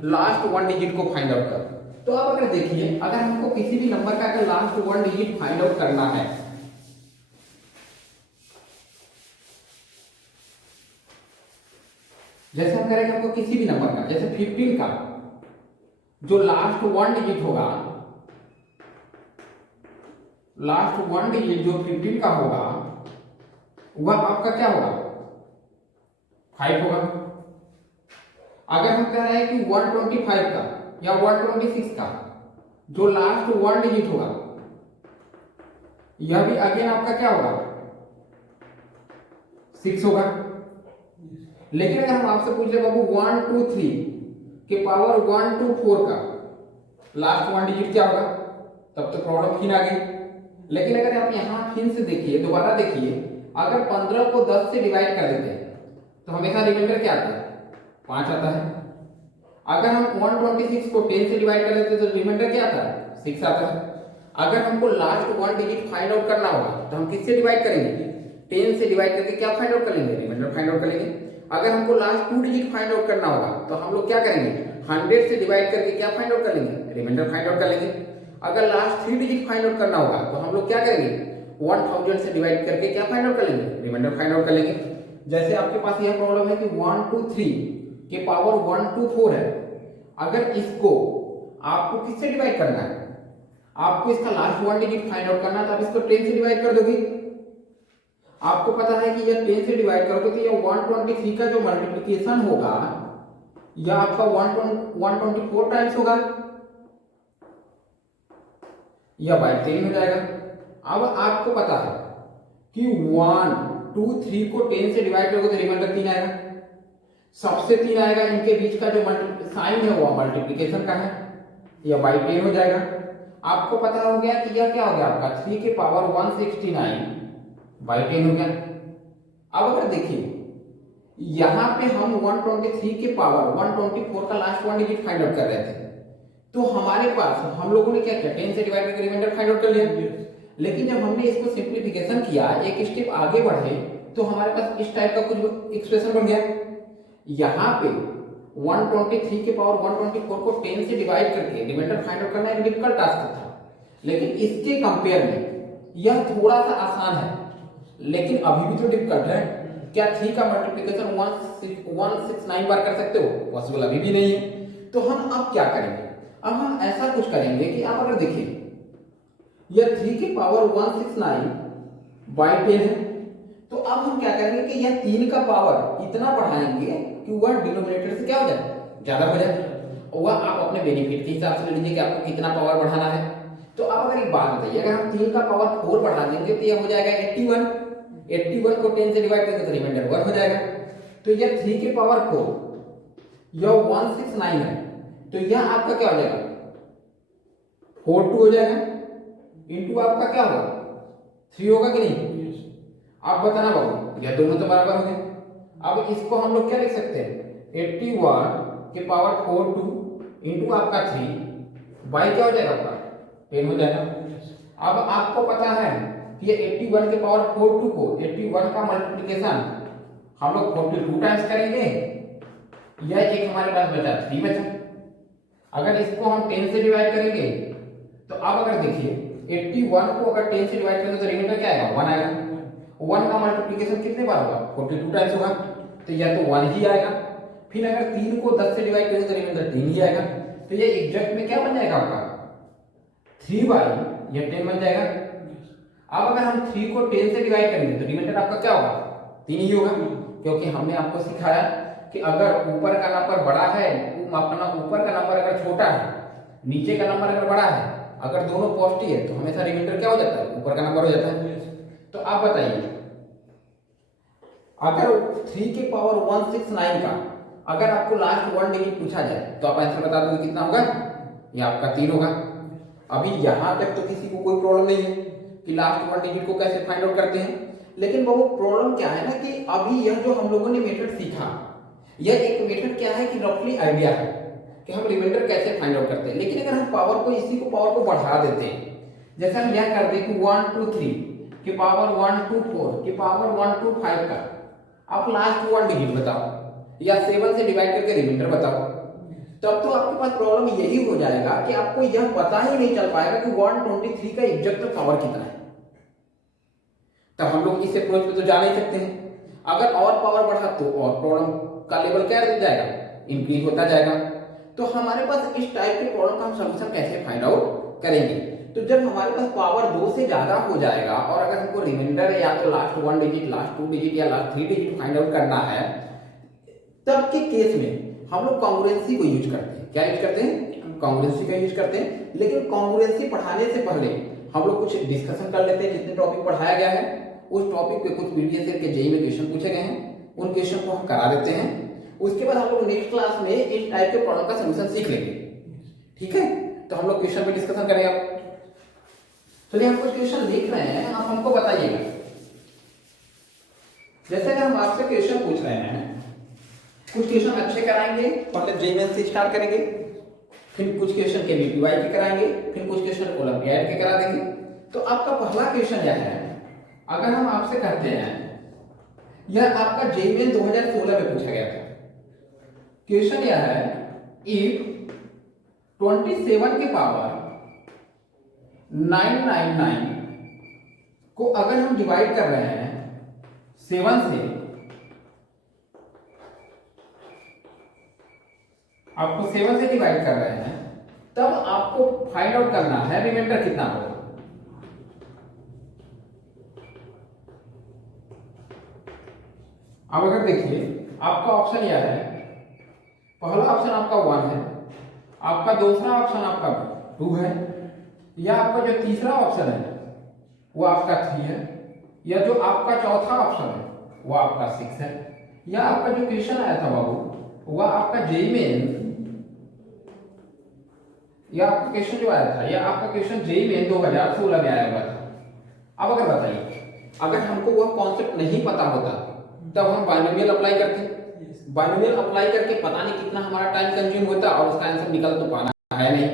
लास्ट 1 डिजिट को फाइंड आउट करो। तो आप अगर देखिए, अगर हमको किसी भी नंबर का अगर लास्ट 1 डिजिट फाइंड आउट करना है, जैसे हम करेंगे हमको किसी भी नंबर का, जैसे 15 का जो लास्ट 1 डिजिट होगा, लास्ट 1 डिजिट जो 15 का होगा वह आपका क्या होगा 5 होगा। अगर हम कह रहे हैं कि 125 का या 126 का जो लास्ट 1 डिजिट होगा, यह भी अगेन आपका क्या होगा 6 होगा। लेकिन अगर हम आपसे पूछ ले बाबू 123 के पावर 124 का लास्ट 1 डिजिट क्या होगा, तब तो प्रॉब्लम फिर आ गई। लेकिन अगर आप यहां फिर से देखिए, दोबारा देखिए, अगर 15 को 10 से डिवाइड कर देते हैं तो हमेशा रिमाइंडर क्या आता है 5 आता है। अगर हम 126 को 10 से डिवाइड कर देते हैं तो रिमाइंडर क्या आता है 6 आता है। अगर हमको लास्ट 1 डिजिट फाइंड आउट करना होगा तो हम किससे डिवाइड करेंगे 10 से डिवाइड करके क्या फाइंड आउट कर लेंगे रिमाइंडर फाइंड आउट कर लेंगे। अगर हमको लास्ट 2 डिजिट फाइंड आउट करना होगा तो हम लोग क्या करेंगे 100 से डिवाइड करके क्या फाइंड आउट कर लेंगे रिमाइंडर फाइंड आउट कर लेंगे। अगर लास्ट 3 डिजिट फाइंड आउट करना होगा तो हम लोग क्या करेंगे 1000 से डिवाइड करके क्या फाइंड आउट कर लेंगे रिमाइंडर फाइंड आउट कर लेंगे। जैसे आपके पास यह प्रॉब्लम है कि 123 के पावर 124 है, अगर इसको आपको किससे डिवाइड करना है, आपको इसका लास्ट 1 डिजिट फाइंड आउट करना है, तो आप इसको 10 से डिवाइड कर दोगे। आपको पता है कि यह 10 से डिवाइड करोगे तो यह 123 का जो मल्टीप्लिकेशन होगा यह आपका 124 टाइम्स होगा, यह बाय 10 हो जाएगा। अब आपको पता है कि 1 2 3 को 10 से डिवाइड करोगे तो रिमाइंडर 3 आएगा, सबसे 3 आएगा, इनके बीच का जो साइन है वो मल्टीप्लिकेशन का है, यह बाय 10 हो जाएगा। आपको पता हो गया कि यह क्या हो गया आपका 3 के पावर 169 बाई 10 हो गया। अब अगर देखिए यहां पे हम 123 के पावर 124 का लास्ट 1 डिजिट फाइंड आउट कर रहे थे, तो हमारे पास हम लोगों ने क्या किया 10 से डिवाइड करके रिमाइंडर फाइंड आउट कर लिया। लेकिन जब हमने इसको सिंप्लीफिकेशन किया, एक स्टेप आगे बढ़े, तो हमारे पास इस टाइप का कुछ एक्सप्रेशन बन गया। यहाँ पे 123 के पावर 124 को 10 से डिवाइड करके रिमाइंडर फाइंड आउट करना एक डिफिकल्ट टास्क था, लेकिन इसके कंपेयर में यह थोड़ा सा आसान है, लेकिन अभी भी तो डिफिकल्ट है। क्या 3 का मल्टीप्लिकेशन 169 बार कर सकते हो? पॉसिबल अभी भी नहीं है। तो हम अब क्या करेंगे, अब हम ऐसा कुछ करेंगे कि आप अगर देखिए यह 3 की पावर 169 बाई 10 है, तो अब हम क्या करेंगे कि यह 3 का पावर इतना बढ़ाएंगे कि वह डिनोमिनेटर से क्या हो जाए ज्यादा हो जाए, और वह आप अपने बेनिफिट के हिसाब से ले लीजिए कि आपको कितना पावर बढ़ाना है। तो अब अगर एक बात बताइए, अगर हम 3 का पावर 4 बढ़ा देंगे तो यह हो जाएगा 81 को 10 से डिवाइड करेंगे तो रिमाइंडर 1 हो जाएगा। तो यह 3 के पावर 4 यह 169 है, तो यह आपका क्या हो जाएगा 42 हो जाएगा, इंटू आपका क्या होगा 3 होगा कि नहीं? आप बताना बाबू, यह दोनों तो बराबर हो गए। अब इसको हम लोग क्या लिख सकते हैं 81 के पावर 42 इंटू आपका 3 बाई क्या हो जाएगा आपका 10 हो जाएगा। अब आपको पता है कि ये 81 के पावर 42 को 81 का मल्टीप्लिकेशन हम लोग 42 टाइम्स करेंगे, यह एक हमारे पास बचा 3 बचा। अगर इसको हम 10 से डिवाइड करेंगे तो अब अगर देखिए 81 को अगर 10 से डिवाइड करेंगे तो रिमाइंडर क्या आएगा 1 आएगा। 1 का मल्टीप्लिकेशन कितने बार होगा 42 टाइम्स होगा, तो यह तो 1 ही आएगा। फिर अगर 3 को 10 से डिवाइड करेंगे तो रिमाइंडर 3 ही आएगा। तो ये एग्जैक्ट में क्या बन जाएगा आपका 3 बाई यह 10 बन जाएगा। अब अगर हम 3 को 10 से डिवाइड करेंगे तो रिमाइंडर आपका क्या होगा? 3 ही होगा, क्योंकि हमने आपको सिखाया कि अगर ऊपर का नंबर बड़ा है, अपना ऊपर का नंबर अगर छोटा है, नीचे का नंबर अगर बड़ा है, अगर दोनों पॉजिटिव है तो हमेशा रिमाइंडर क्या हो जाता है? ऊपर का नंबर हो जाता है। तो आप बताइए, अगर 3 के पावर 169 का अगर आपको लास्ट 1 डिजिट पूछा जाए तो आप आंसर बता दोगे कितना होगा? ये आपका 3 होगा। अभी यहां तक तो किसी को कोई प्रॉब्लम नहीं है कि लास्ट 1 डिजिट को कैसे फाइंड आउट करते हैं, लेकिन वो प्रॉब्लम क्या है ना कि अभी यह जो हम लोगों ने मेथड सीखा, यह एक मेथड क्या है कि रफली आइडिया है कि हम रिमाइंडर कैसे फाइंड आउट करते हैं। लेकिन अगर हम पावर को इसी को पावर को बढ़ा देते हैं, जैसे हम यह कर दें कि 1 2 3 के पावर 1 2 4 के पावर 1 2 5 का आप लास्ट 1 डिजिट बताओ या 7 से डिवाइड करके रिमाइंडर बताओ, तब तो आपके पास प्रॉब्लम यही हो जाएगा कि आपको यह पता ही नहीं चल पाएगा कि 123 का एग्जैक्ट पावर कितना है। तब हम लोग इस अप्रोच पे तो जा नहीं सकते हैं। अगर और पावर बढ़ा तो और प्रॉब्लम का लेवल क्या रह जाएगा? इंक्रीज होता जाएगा। तो हमारे पास इस टाइप के प्रॉब्लम का हम सॉल्यूशन कैसे फाइंड आउट करेंगे? तो जब हमारे पास पावर 2 से ज्यादा हो जाएगा और अगर हमको रिमाइंडर या तो लास्ट 1 डिजिट, लास्ट 2 डिजिट या लास्ट 3 डिजिट फाइंड आउट करना है, तब के केस में हम लोग कॉन्ग्रुएंसी को यूज करते हैं। क्या यूज करते हैं? कॉन्ग्रुएंसी का यूज करते हैं। लेकिन कॉन्ग्रुएंसी पढ़ाने से पहले हम लोग कुछ डिस्कशन कर लेते हैं। जितने टॉपिक पढ़ाया गया है उस टॉपिक पे कुछ प्रीवियस ईयर के जेईई में क्वेश्चन पूछे गए हैं, उन क्वेश्चन को हम करा देते हैं। उसके बाद हम लोग नेक्स्ट क्लास में इस टाइप के प्रॉब्लम का सॉल्यूशन सीख लेंगे। ठीक है, तो हम लोग क्वेश्चन पे डिस्कशन करेंगे। चलिए हम कुछ क्वेश्चन लिख रहे हैं, आप हमको बताइएगा। जैसे अगर हम आपसे क्वेश्चन पूछ रहे हैं, कुछ क्वेश्चन अच्छे कराएंगे, पहले जेईई से स्टार्ट करेंगे, फिर कुछ क्वेश्चन के बीपीवाई के कराएंगे, फिर कुछ क्वेश्चन ओलंपियाड के करा देंगे। तो आपका पहला क्वेश्चन यह है, अगर हम आपसे कहते हैं, यह आपका जेईई 2016 में पूछा गया था। क्वेश्चन यह है, इफ 27 के पावर 999 को अगर हम डिवाइड कर रहे हैं 7 से, आपको 7 से डिवाइड कर रहे हैं, तब आपको फाइंड आउट करना है रिमाइंडर कितना होगा। अब अगर देखिए, आपका ऑप्शन यह है, पहला ऑप्शन आपका 1 है, आपका दूसरा ऑप्शन आपका 2 है, या आपका जो तीसरा ऑप्शन है वो आपका 3 है, या जो आपका चौथा ऑप्शन है वो आपका 6 है, या आपका जो क्वेश्चन आया था बाबू वह आपका जेईई में, या आपका क्वेश्चन जो आया था, या आपका क्वेश्चन जेईई में 2016 में आया हुआ था। अब अगर बताइए, अगर हमको वह कॉन्सेप्ट नहीं पता होता तब हम बाइनोमियल अप्लाई करते। बाइनोमियल अप्लाई करके पता नहीं कितना हमारा टाइम कंज्यूम होता और उसका आंसर निकल तो पाना है नहीं।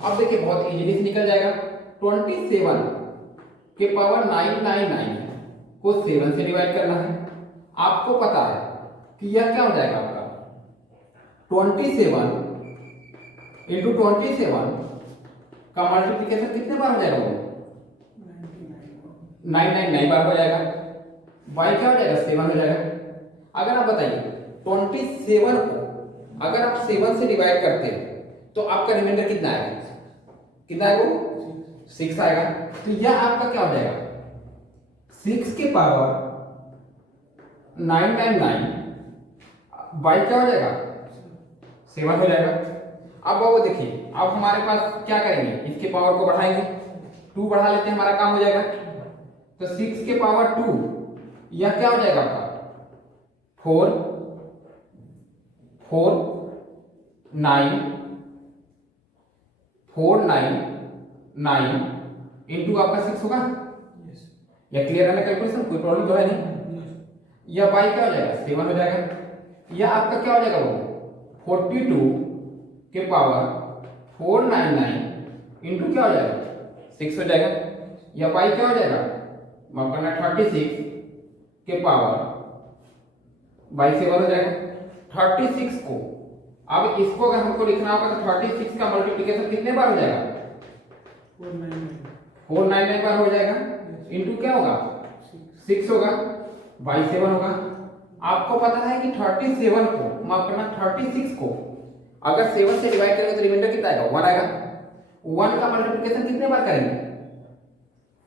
अब देखिए, बहुत इजीली से निकल जाएगा। 27 के पावर 999 को 7 से डिवाइड करना है। आपको पता है कि यह क्या हो जाएगा आपका 27 इंटू 27 का मल्टीप्लीकेशन कितने बार हो जाएगा? वो 999 बार हो जाएगा। y क्या हो जाएगा? 7 हो जाएगा। अगर आप बताइए 27 को अगर आप 7 से डिवाइड करते हैं तो आपका रिमाइंडर कितना आएगा? कितना आएगा? 6 आएगा। तो यह आपका क्या हो जाएगा? 6 के पावर 999 y क्या हो जाएगा? 7 हो जाएगा। अब वो देखिए, अब हमारे पास क्या करेंगे, इसके पावर को बढ़ाएंगे, 2 बढ़ा लेते हैं, हमारा काम हो जाएगा। तो 6 के पावर 2 यह क्या हो जाएगा आपका 4 4 9 4 9 9 इंटू आपका 6 होगा। यह क्लियर है ना कैलकुलेशन? कोई प्रॉब्लम तो है नहीं। यह y क्या हो जाएगा? 7 हो जाएगा। यह आपका क्या हो जाएगा? वो 42 के पावर 499 इंटू क्या हो जाएगा? 6 हो जाएगा। यह y क्या हो जाएगा? माफ करना, 36 के पावर y 7 हो जाएगा। 36 को अब इसको अगर हमको लिखना होगा तो 36 का मल्टीप्लिकेशन कितने बार हो जाएगा? 499 बार हो जाएगा। इंटू क्या होगा? 6 होगा, y 7 होगा। आपको पता है कि 37 को माफ करना 36 को अगर 7 से डिवाइड करेंगे तो रिमाइंडर कितना आएगा? 1 आएगा। 1 का मल्टीप्लिकेशन कितने बार करेंगे?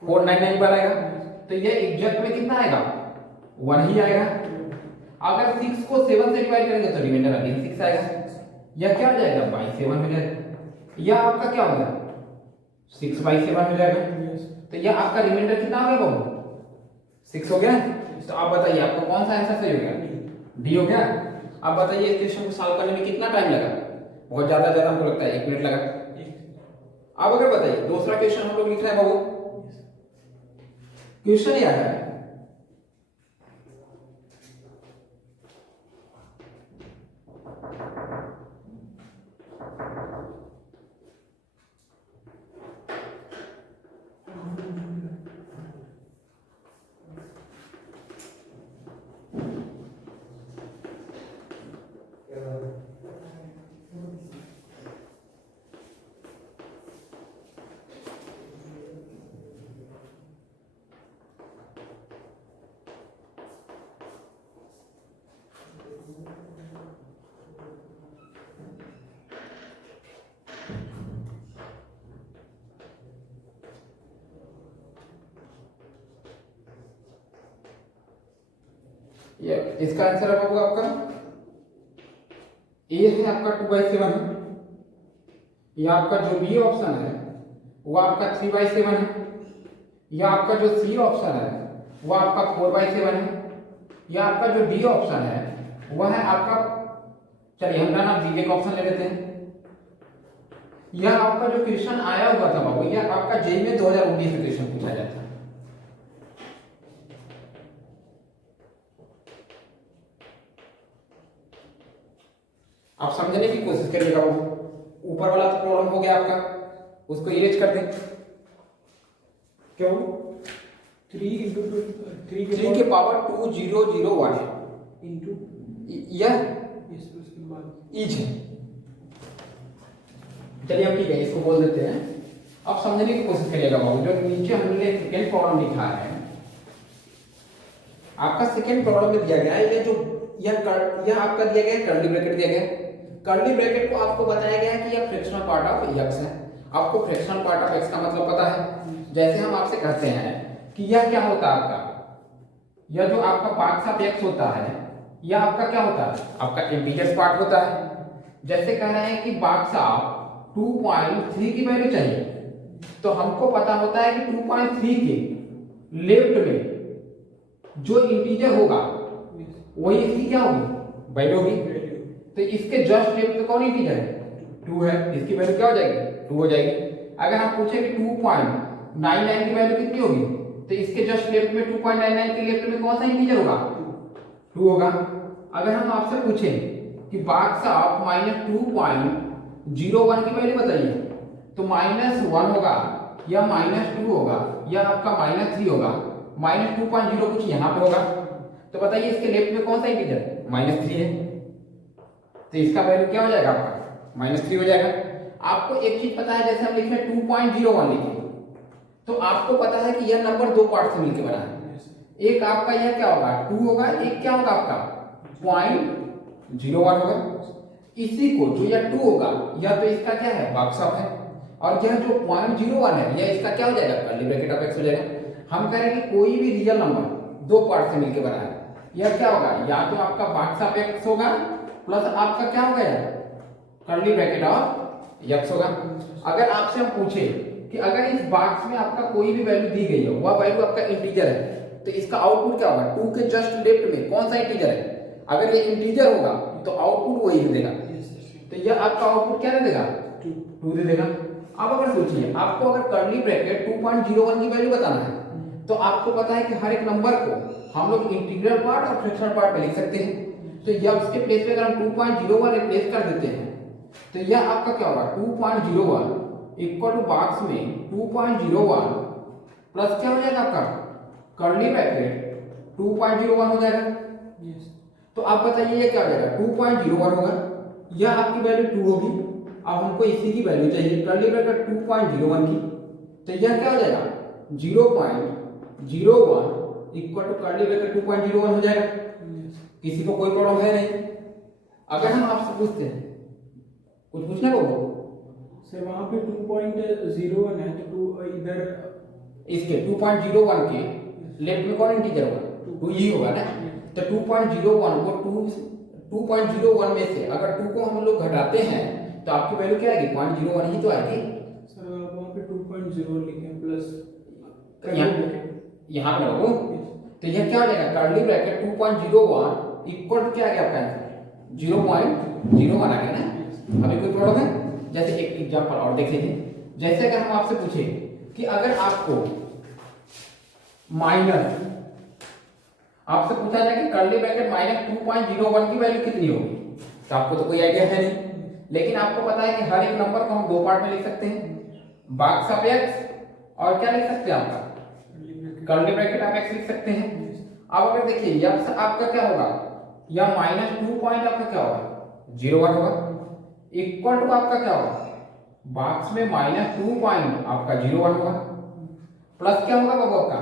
499 पर आएगा, तो ये एग्जैक्ट में कितना आएगा 1 ही आएगा। अगर 6 को 7 से डिवाइड करेंगे तो रिमाइंडर अगेन 6 आएगा, या क्या हो जाएगा बाई 7 हो जाएगा, या आपका क्या होगा 6/7 हो जाएगा। तो यह आपका रिमाइंडर कितना हो गया बाबू 6 हो गया। तो आप बताइए आपको कौन सा आंसर सही हो गया, डी हो गया। अब बताइए इस क्वेश्चन को सॉल्व करने में कितना टाइम लगा, बहुत ज्यादा हमको लगता है 1 मिनट लगा। अब अगर बताइए दूसरा क्वेश्चन हम लोग लिख रहे हैं बाबू, क्वेश्चन यह है ये इसका आंसर है बाबू आपका ए है आपका 2/7 है, या आपका जो बी ऑप्शन है वो आपका 3/7 है, या आपका जो सी ऑप्शन है वो आपका 4/7 है, या आपका जो डी ऑप्शन है वह है आपका, चलिए हम ना जीके का ऑप्शन ले लेते हैं। यह आपका जो क्वेश्चन आया हुआ था बाबू, यह आपका जेई में 2019 में क्वेश्चन पूछा जाता है। आप समझने की कोशिश करिएगा बाबू, ऊपर वाला तो प्रॉब्लम हो गया आपका, उसको इरेज कर दें। क्यों 3 के पावर 2001 इंटू यह उसके बाद इज है। चलिए अब ठीक है इसको बोल देते हैं। अब समझने की कोशिश करिएगा बाबू, जो नीचे हमने सेकेंड प्रॉब्लम लिखा है आपका, सेकेंड प्रॉब्लम में दिया गया है ये जो यह आपका दिया गया है कर्ली ब्रैकेट दिया गया है। कर्ली ब्रैकेट को आपको बताया गया है कि यह फ्रैक्शनल पार्ट ऑफ एक्स है। आपको फ्रैक्शनल पार्ट ऑफ एक्स का मतलब पता है। जैसे हम आपसे कहते हैं कि यह क्या होता है आपका, यह जो आपका पार्ट्स ऑफ एक्स होता है यह आपका क्या होता है, आपका इंटीजर्स पार्ट होता है। जैसे कह रहे हैं कि पार्ट्स ऑफ 2.3 की वैल्यू चाहिए, तो हमको पता होता है कि 2.3 के लेफ्ट में जो इंटीजर होगा वही इसकी क्या होगी वैल्यू होगी। तो इसके जस्ट लेफ्ट में कौन इंटीजर है 2 है, इसकी वैल्यू क्या हो जाएगी 2 हो जाएगी। अगर हम पूछे कि 2.99 की वैल्यू कितनी होगी, तो इसके जस्ट लेफ्ट में 2.99 के लेफ्ट में कौन सा इंटीजर होगा 2 होगा। अगर हम आपसे पूछें कि बाक्स ऑफ -2.01 की वैल्यू बताइए, तो -1 होगा या -2 होगा या आपका -3 होगा, -2.0 कुछ यहाँ पे होगा। तो बताइए इसके लेफ्ट में कौन सा इंटीजर -3 है, तो इसका वैल्यू क्या हो जाएगा आपका -3 हो जाएगा। आपको एक चीज पता है, जैसे हम लिख रहे हैं 2.01 लिखे, तो आपको पता है कि यह नंबर दो पार्ट से मिलकर बना है। एक आपका यह क्या होगा 2 होगा, एक क्या होगा आपका 0.01 होगा। इसी को जो यह 2 होगा यह तो इसका क्या है बॉक्स ऑफ है, और यह जो 0.01 है यह इसका क्या हो जाएगा कर्ली ब्रैकेट ऑफ एक्स हो जाएगा। हम कह रहे हैं कि कोई भी रियल नंबर दो पार्ट से मिलकर बना है, यह क्या होगा या तो आपका बॉक्स ऑफ एक्स होगा प्लस आपका क्या होगा यार कर्ली ब्रैकेट ऑफ एक्स होगा। अगर आपसे हम पूछे कि अगर इस बॉक्स में आपका कोई भी वैल्यू दी गई है, वह वैल्यू आपका इंटीजर है, तो इसका आउटपुट क्या होगा 2 के जस्ट लेफ्ट में कौन सा इंटीजर है, अगर ये इंटीजर होगा तो आउटपुट वही देगा। तो यह आपका आउटपुट क्या दे देगा 2 दे देगा। अब अगर सोचिए आपको अगर कर्ली ब्रैकेट 2.01 की वैल्यू बताना है, तो आपको पता है कि हर एक नंबर को हम लोग इंटीग्रल पार्ट और फ्रैक्शनल पार्ट में लिख सकते हैं। तो यह उसके प्लेस पे अगर हम 2.01 रिप्लेस कर देते हैं, तो यह आपका क्या होगा 2.01 इक्वल टू बॉक्स में 2.01 प्लस क्या हो जाएगा आपका कर्ली ब्रैकेट 2.01 हो जाएगा। तो आप बताइए ये क्या हो जाएगा 2.01 होगा, यह आपकी वैल्यू 2 होगी। अब हमको इसी की वैल्यू चाहिए कर्ली ब्रैकेट 2.01 की, तो यह क्या हो जाएगा 0.01 इक्वल टू कर्ली ब्रैकेट 2.01 हो जाएगा। किसी को कोई प्रॉब्लम है नहीं। अगर हम आपसे पूछते हैं कुछ पूछने को सर वहां पे 2.01 है, तो 2 इधर इसके 2.01 के लेफ्ट में कौन इंटीजर होगा, 2 ही होगा ना। तो 2.01 को 2.01 में से अगर 2 को हम लोग घटाते हैं तो आपकी वैल्यू क्या आएगी, 0.01 ही तो आएगी। सर वहाँ पे 2.0 लिखे प्लस यहाँ पे लगो तो यह क्या हो जाएगा, कर्ली ब्रैकेट 2.01 इक्वल टू क्या आ गया आपका आंसर 0.01 आ गया ना। अभी कोई प्रॉब्लम है? जैसे एक एग्जांपल और देख लीजिए, जैसे अगर हम आपसे पूछे कि अगर आपको माइनस आपसे पूछा जाए कि कर्ली ब्रैकेट माइनस 2.01 की वैल्यू कितनी होगी, तो आपको तो कोई आइडिया है नहीं, लेकिन आपको पता है कि हर एक नंबर को हम दो पार्ट में लिख सकते हैं, बाक्स ऑफ एक्स और क्या लिख सकते हैं आपका कर्ली ब्रैकेट आप एक्स लिख सकते हैं। अब अगर देखिए यक्स आपका क्या होगा, या माइनस 2 पॉइंट आपका क्या होगा 0.1 होगा, इक्वल टू आपका क्या होगा बॉक्स में माइनस 2 पॉइंट आपका 0.1 होगा, प्लस क्या होगा बाबू आपका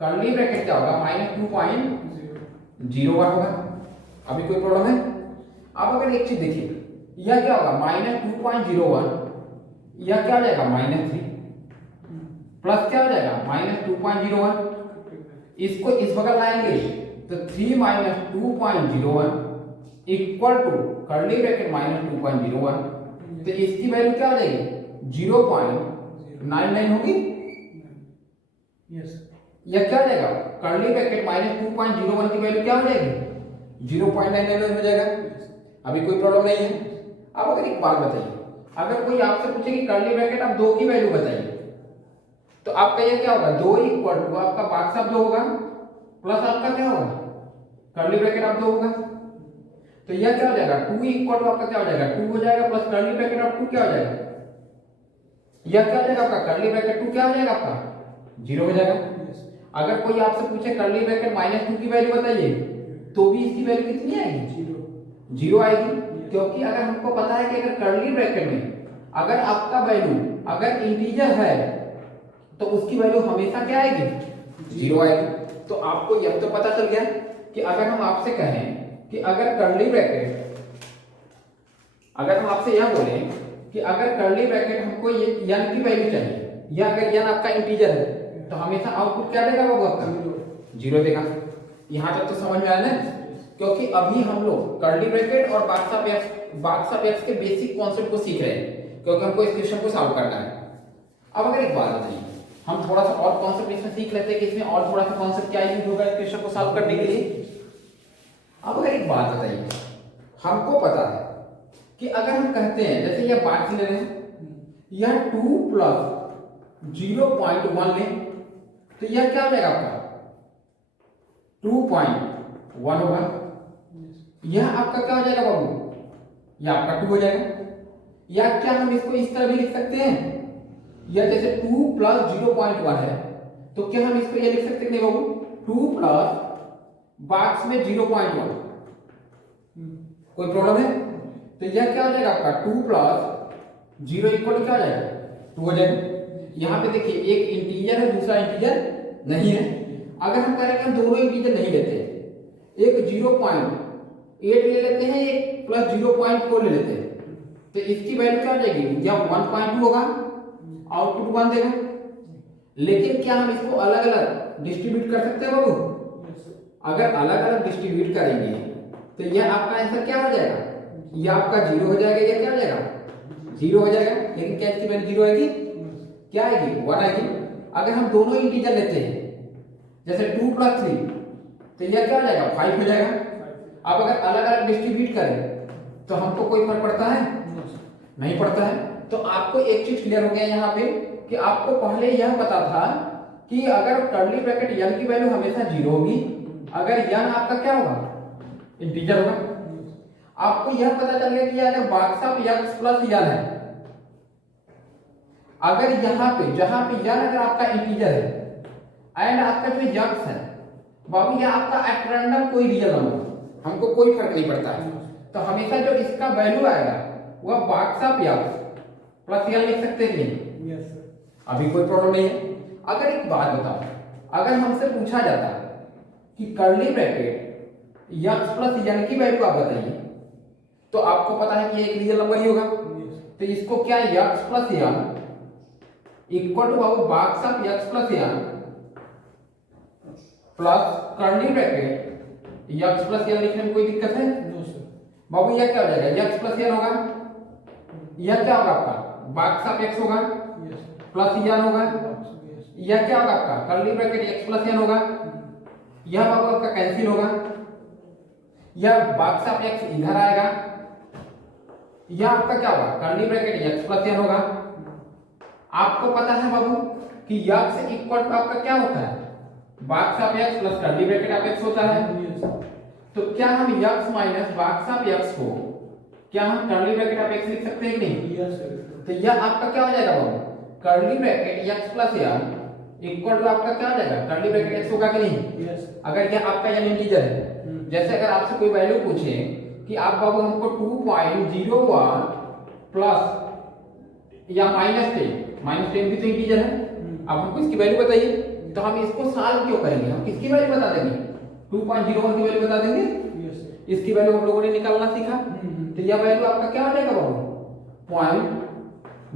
कर्ली ब्रैकेट क्या होगा माइनस 2.01 होगा। अभी कोई प्रॉब्लम है? अब अगर एक चीज देखिए, यह क्या होगा माइनस 2.01, यह क्या हो जाएगा माइनस 3, प्लस क्या हो जाएगा माइनस 2.01, इसको इस बगल लाएंगे तो 3 minus 2.01 equal to curly bracket minus 2.01, तो इसकी वैल्यू क्या हो जाएगी 0.99 होगी। यस यह क्या हो जाएगा कर्ली ब्रैकेट माइनस 2.01 की वैल्यू क्या हो जाएगी 0.99 हो जाएगा। अभी कोई प्रॉब्लम नहीं है। अब अगर एक बात बताइए, अगर कोई आपसे पूछे कि कर्ली ब्रैकेट आप 2 की वैल्यू बताइए, तो आपका ये क्या होगा 2 इक्वल टू आपका बॉक्स ऑफ 2 होगा प्लस आपका क्या होगा कर्ली ब्रैकेट ऑफ 2 होगा, तो यह क्या हो जाएगा 2 इक्वल टू आपका क्या हो जाएगा 2 हो जाएगा प्लस कर्ली ब्रैकेट ऑफ 2 क्या हो जाएगा, यह क्या हो जाएगा आपका कर्ली ब्रैकेट 2 क्या हो जाएगा आपका 0 हो जाएगा। अगर कोई आपसे पूछे कर्ली ब्रैकेट माइनस 2 की वैल्यू बताइए, तो भी इसकी वैल्यू कितनी आएगी 0 आएगी, क्योंकि अगर हमको पता है कि अगर कर्ली ब्रैकेट में अगर आपका वैल्यू अगर इंटीजर है तो उसकी वैल्यू हमेशा क्या आएगी 0 आएगी। तो आपको यह तो पता चल गया कि अगर हम आपसे कहें कि अगर कर्ली ब्रैकेट, अगर हम आपसे यह बोले कि अगर कर्ली ब्रैकेट हमको ये n की वैल्यू चाहिए, या अगर n आपका इंटीजर है तो हमेशा आउटपुट क्या देगा बाबू आपका 0 देगा। यहां तक तो समझ में आया ना, क्योंकि अभी हम लोग कर्ली ब्रैकेट और बॉक्स ऑफ एक्स के बेसिक कॉन्सेप्ट को सीख रहे हैं, क्योंकि हमको इस क्वेश्चन को सॉल्व करना है। अब अगर एक बात बताइए, हम थोड़ा सा और कॉन्सेप्ट इसमें सीख लेते हैं कि इसमें और थोड़ा सा कॉन्सेप्ट क्या यूज होगा इस क्वेश्चन को सॉल्व करने के लिए। अब अगर एक बात बताइए, हमको पता है कि अगर हम कहते हैं जैसे यह बात ले रहे हैं, यह 2 प्लस 0.1 लें तो यह क्या हो जाएगा आपका 2.1 होगा, यह आपका क्या हो जाएगा बाबू, यह आपका 2 हो जाएगा। या क्या हम इसको इस तरह भी लिख सकते हैं, या जैसे 2 प्लस 0.1 है तो क्या हम इसको ये लिख सकते हैं नहीं बाबू 2 प्लस बॉक्स में 0.1, कोई प्रॉब्लम है? तो यह क्या हो जाएगा आपका 2 प्लस 0 इक्वल क्या हो जाएगा 2 हो जाएगा। यहाँ पे देखिए एक इंटीजर है दूसरा इंटीजर नहीं है। अगर हम कह रहे हैं हम दोनों इंटीजर नहीं लेते, एक 0.8 ले लेते हैं, एक प्लस 0.4 ले लेते हैं, तो इसकी वैल्यू क्या हो जाएगी, या 1.2 होगा, आउटपुट 1 देगा। लेकिन क्या हम इसको अलग अलग डिस्ट्रीब्यूट कर सकते हैं बाबू? अगर अलग अलग डिस्ट्रीब्यूट करेंगे तो यह आपका आंसर क्या हो जाएगा, यह आपका 0 हो जाएगा, यह क्या हो जाएगा 0 हो जाएगा। लेकिन क्या इसकी वैल्यू 0 आएगी, क्या आएगी 1 आएगी। अगर हम दोनों इंटीजर लेते हैं जैसे 2 प्लस 3 तो यह क्या हो जाएगा 5 हो जाएगा। अब अगर अलग अलग डिस्ट्रीब्यूट करें तो हमको कोई फर्क पड़ता है नहीं पड़ता है। तो आपको एक चीज क्लियर हो गया यहाँ पे कि आपको पहले यह पता था कि अगर कर्ली ब्रैकेट n की वैल्यू हमेशा 0 होगी, अगर n आपका क्या होगा इंटीजर होगा। आपको यह पता चल गया कि अगर box of x plus n है, अगर यहाँ पे जहां पे n अगर आपका इंटीजर है एंड आपका जो x है बाबू यह आपका एट रैंडम कोई रियल नंबर, हमको कोई फर्क नहीं पड़ता है, तो हमेशा जो इसका वैल्यू आएगा वह box of x plus n लिख सकते हैं नहीं? यस अभी कोई प्रॉब्लम नहीं है। अगर एक बात बताओ, अगर हमसे पूछा जाता कि curly bracket x plus n की वैल्यू आप बताइए, तो आपको पता है कि ये एक रियल नंबर ही होगा, तो इसको क्या x plus n equal to बाबू box of x plus n plus curly bracket x plus n लिखने में कोई दिक्कत है? No sir. बाबू यह क्या हो जाएगा? x प्लस n होगा, यह क्या होगा आपका बॉक्स ऑफ x होगा यस प्लस n होगा, यस यह क्या होगा आपका curly bracket x plus n होगा, यह बाबू आपका कैंसिल होगा, यह बॉक्स ऑफ x इधर आएगा, यह आपका क्या होगा curly bracket x plus n होगा। आपको पता है बाबू कि x इक्वल टू आपका क्या होता है? Box of x plus curly bracket of x होता है। यस तो क्या हम x minus box of x को क्या हम कर्ली ब्रैकेट ऑफ x लिख सकते हैं कि नहीं? Yes sir. तो यह आपका क्या हो जाएगा बाबू? Curly bracket x plus n equal to आपका क्या हो जाएगा? कर्ली ब्रैकेट x होगा कि नहीं? यस अगर यह आपका n इंटीजर है, जैसे अगर आपसे कोई वैल्यू पूछे कि आप बाबू हमको 2.01 प्लस या -10 भी तो इंटीजर है, अब हमको इसकी वैल्यू बताइए, तो हम इसको सॉल्व क्यों करेंगे? हम किसकी वैल्यू बता देंगे? 2.01 की वैल्यू बता देंगे। Yes sir. इसकी वैल्यू हम लोगों ने निकालना सीखा, तो यह वैल्यू आपका क्या हो जाएगा बाबू?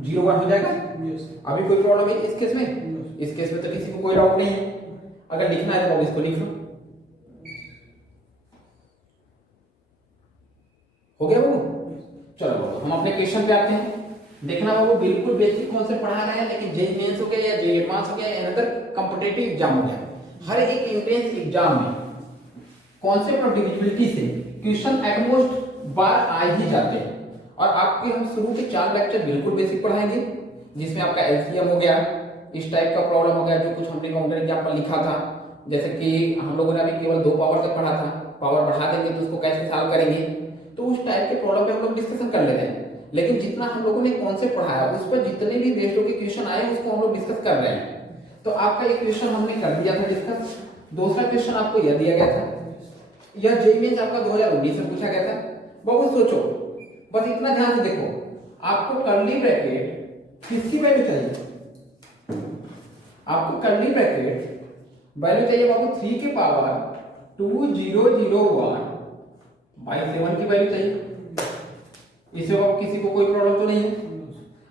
0.01 हो जाएगा। यस अभी कोई प्रॉब्लम है इस केस में? सर। इस केस में तो किसी को कोई डाउट नहीं है। अगर लिखना है तो बाबू इसको लिख लो। हो गया बाबू? चलो बाबू हम अपने क्वेश्चन पे आते हैं। देखना बाबू बिल्कुल बेसिक कॉन्सेप्ट पढ़ा रहे हैं, लेकिन जेईई मेंस हो गया या जेईई एडवांस हो गया या अदर कॉम्पिटिटिव एग्जाम हो गया, हर एक एंट्रेंस एग्जाम में कॉन्सेप्ट ऑफ डिविजिबिलिटी से क्वेश्चन एटमोस्ट बार आ ही जाते हैं। और आपके हम शुरू के 4 लेक्चर बिल्कुल बेसिक पढ़ाएंगे, जिसमें आपका एलसीएम हो गया, इस टाइप का प्रॉब्लम हो गया, जो कुछ हमने काउंटर एग्जाम्पल लिखा था, जैसे कि हम लोगों ने अभी केवल 2 पावर तक पढ़ा था, पावर बढ़ा देंगे तो उसको कैसे सॉल्व करेंगे, तो उस टाइप के प्रॉब्लम पे हम लोग डिस्कशन कर लेते हैं। लेकिन जितना हम लोगों ने कॉन्सेप्ट पढ़ाया उस पर जितने भी बेस्ड के क्वेश्चन आए उसको हम लोग डिस्कस कर रहे हैं। तो आपका एक क्वेश्चन हमने कर दिया था डिस्कस। दूसरा क्वेश्चन आपको यह दिया गया था, यह जेईई मेंस आपका 2019 में पूछा गया था। बाबू सोचो, बस इतना ध्यान से देखो, आपको कर्ली ब्रैकेट किसकी वैल्यू चाहिए? आपको कर्ली ब्रैकेट वैल्यू चाहिए बाबू 3 के पावर 2001 बाई 7 की वैल्यू चाहिए। इससे बाबू किसी को कोई प्रॉब्लम तो नहीं है?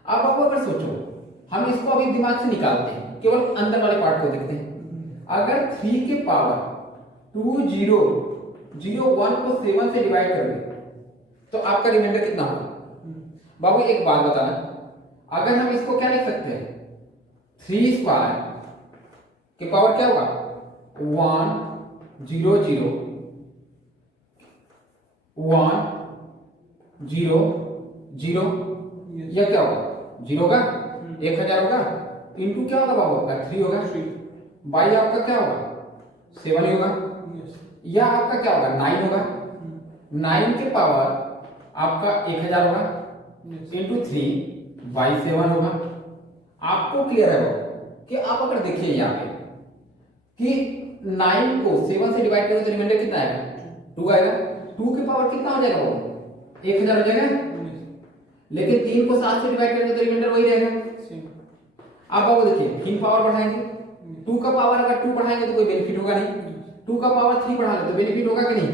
अब आप अगर सोचो, हम इसको अभी दिमाग से निकालते हैं, केवल अंदर वाले पार्ट को देखते हैं। अगर 3 के पावर 2001 को 7 से डिवाइड कर दे तो आपका रिमाइंडर कितना होगा? बाबू एक बात बताना, अगर हम इसको क्या लिख सकते हैं? 3 स्क्वायर के पावर क्या होगा? 1 0 0 1 0 0, यह क्या होगा? 0 का 1000 होगा, इंटू क्या होगा बाबू आपका? 3 होगा, बाई आपका क्या होगा? 7 ही होगा, यह आपका क्या होगा? 9 होगा, 9 के पावर आपका 1000 होगा, इंटू 3 बाई 7 होगा। आपको क्लियर है बाबू कि आप अगर देखिए यहाँ पे कि 9 को 7 से डिवाइड करें तो रिमाइंडर कितना आएगा? 2 आएगा। 2 के पावर कितना हो जाएगा बाबू? 1000 हो जाएगा। लेकिन 3 को 7 से डिवाइड करेंगे तो रिमाइंडर वही रहेगा। आप बाबू देखिए, 3 पावर बढ़ाएंगे, 2 का पावर अगर 2 बढ़ाएंगे तो कोई बेनिफिट होगा नहीं, 2 का पावर 3 बढ़ा ले तो बेनिफिट होगा कि नहीं?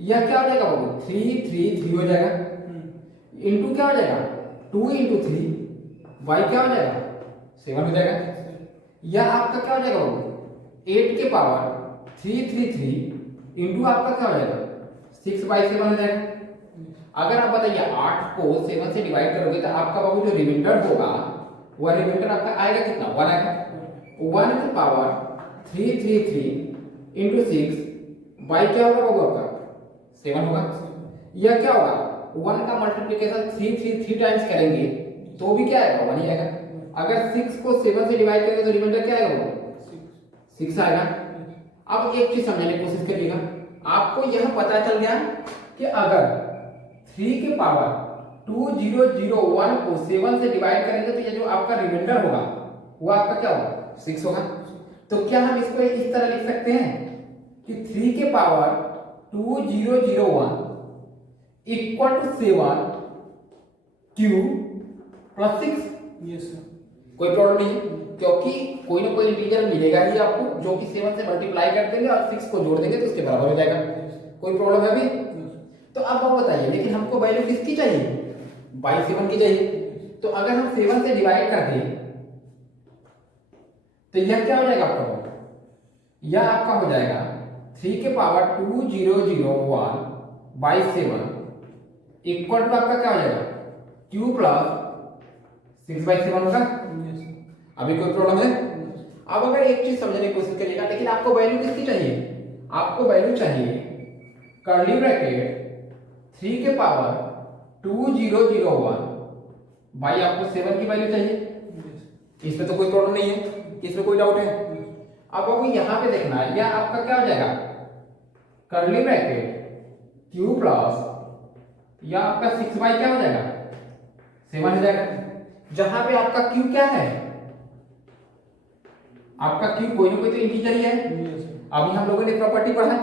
यह क्या हो जाएगा बाबू? 3 3 3 हो जाएगा, इंटू क्या हो जाएगा? 2 इंटू 3 बाई क्या हो जाएगा? 7 हो जाएगा। यह आपका क्या हो जाएगा बाबू? 8 के पावर 333 इंटू आपका क्या हो जाएगा? 6 बाई 7 हो जाएगा। अगर आप बताइए 8 को 7 से डिवाइड करोगे तो आपका बाबू जो रिमाइंडर होगा वह रिमाइंडर आपका आएगा कितना? 1 आएगा। 1 की पावर 333 इंटू 6 बाई क्या होगा बाबू आपका? 7 होगा। यह क्या होगा? 1 का मल्टीप्लिकेशन 3 टाइम्स करेंगे तो भी क्या आएगा? 1 ही आएगा। अगर 6 को 7 से डिवाइड करेंगे तो रिमाइंडर क्या आएगा बाबू? 6 आएगा। अब एक चीज समझने की कोशिश करिएगा, आपको यह पता चल गया कि अगर 3 के पावर 2001 को 7 से डिवाइड करेंगे तो ये जो आपका रिमाइंडर होगा वो आपका क्या होगा? 6 होगा। तो क्या हम इसको इस तरह लिख सकते हैं कि 3 के power 2001 equal to 7 Q plus 6? कोई प्रॉब्लम नहीं है, क्योंकि कोई ना कोई इंटीजर मिलेगा ही आपको जो कि 7 से मल्टीप्लाई कर देंगे और 6 को जोड़ देंगे तो उसके बराबर हो जाएगा। कोई प्रॉब्लम है अभी? तो अब आप बताइए, लेकिन हमको वैल्यू किसकी चाहिए? बाई 7 की चाहिए। तो अगर हम 7 से डिवाइड कर दें तो यह क्या हो जाएगा आपका, यह आपका हो जाएगा 3 के पावर 2001 बाई 7 इक्वल टू आपका क्या हो जाएगा क्यू प्लस 6/7 होगा। अभी कोई प्रॉब्लम है? अब अगर एक चीज समझने की कोशिश करिएगा, लेकिन आपको वैल्यू किसकी चाहिए, आपको वैल्यू चाहिए कर्ली ब्रैकेट 3 के पावर 2001 बाई आपको 7 की वैल्यू चाहिए। इसमें तो कोई प्रॉब्लम नहीं है, इसमें कोई डाउट है? अब आपको यहाँ पे देखना है, यह आपका क्या हो जाएगा कर्ली ब्रैकेट क्यू प्लस या आपका 6 बाई क्या हो जाएगा 7 हो जाएगा। जहां पे आपका क्यू क्या है, आपका क्यू कोई ना कोई तो इंटीजर ही है। अभी हम लोगों ने प्रॉपर्टी पढ़ा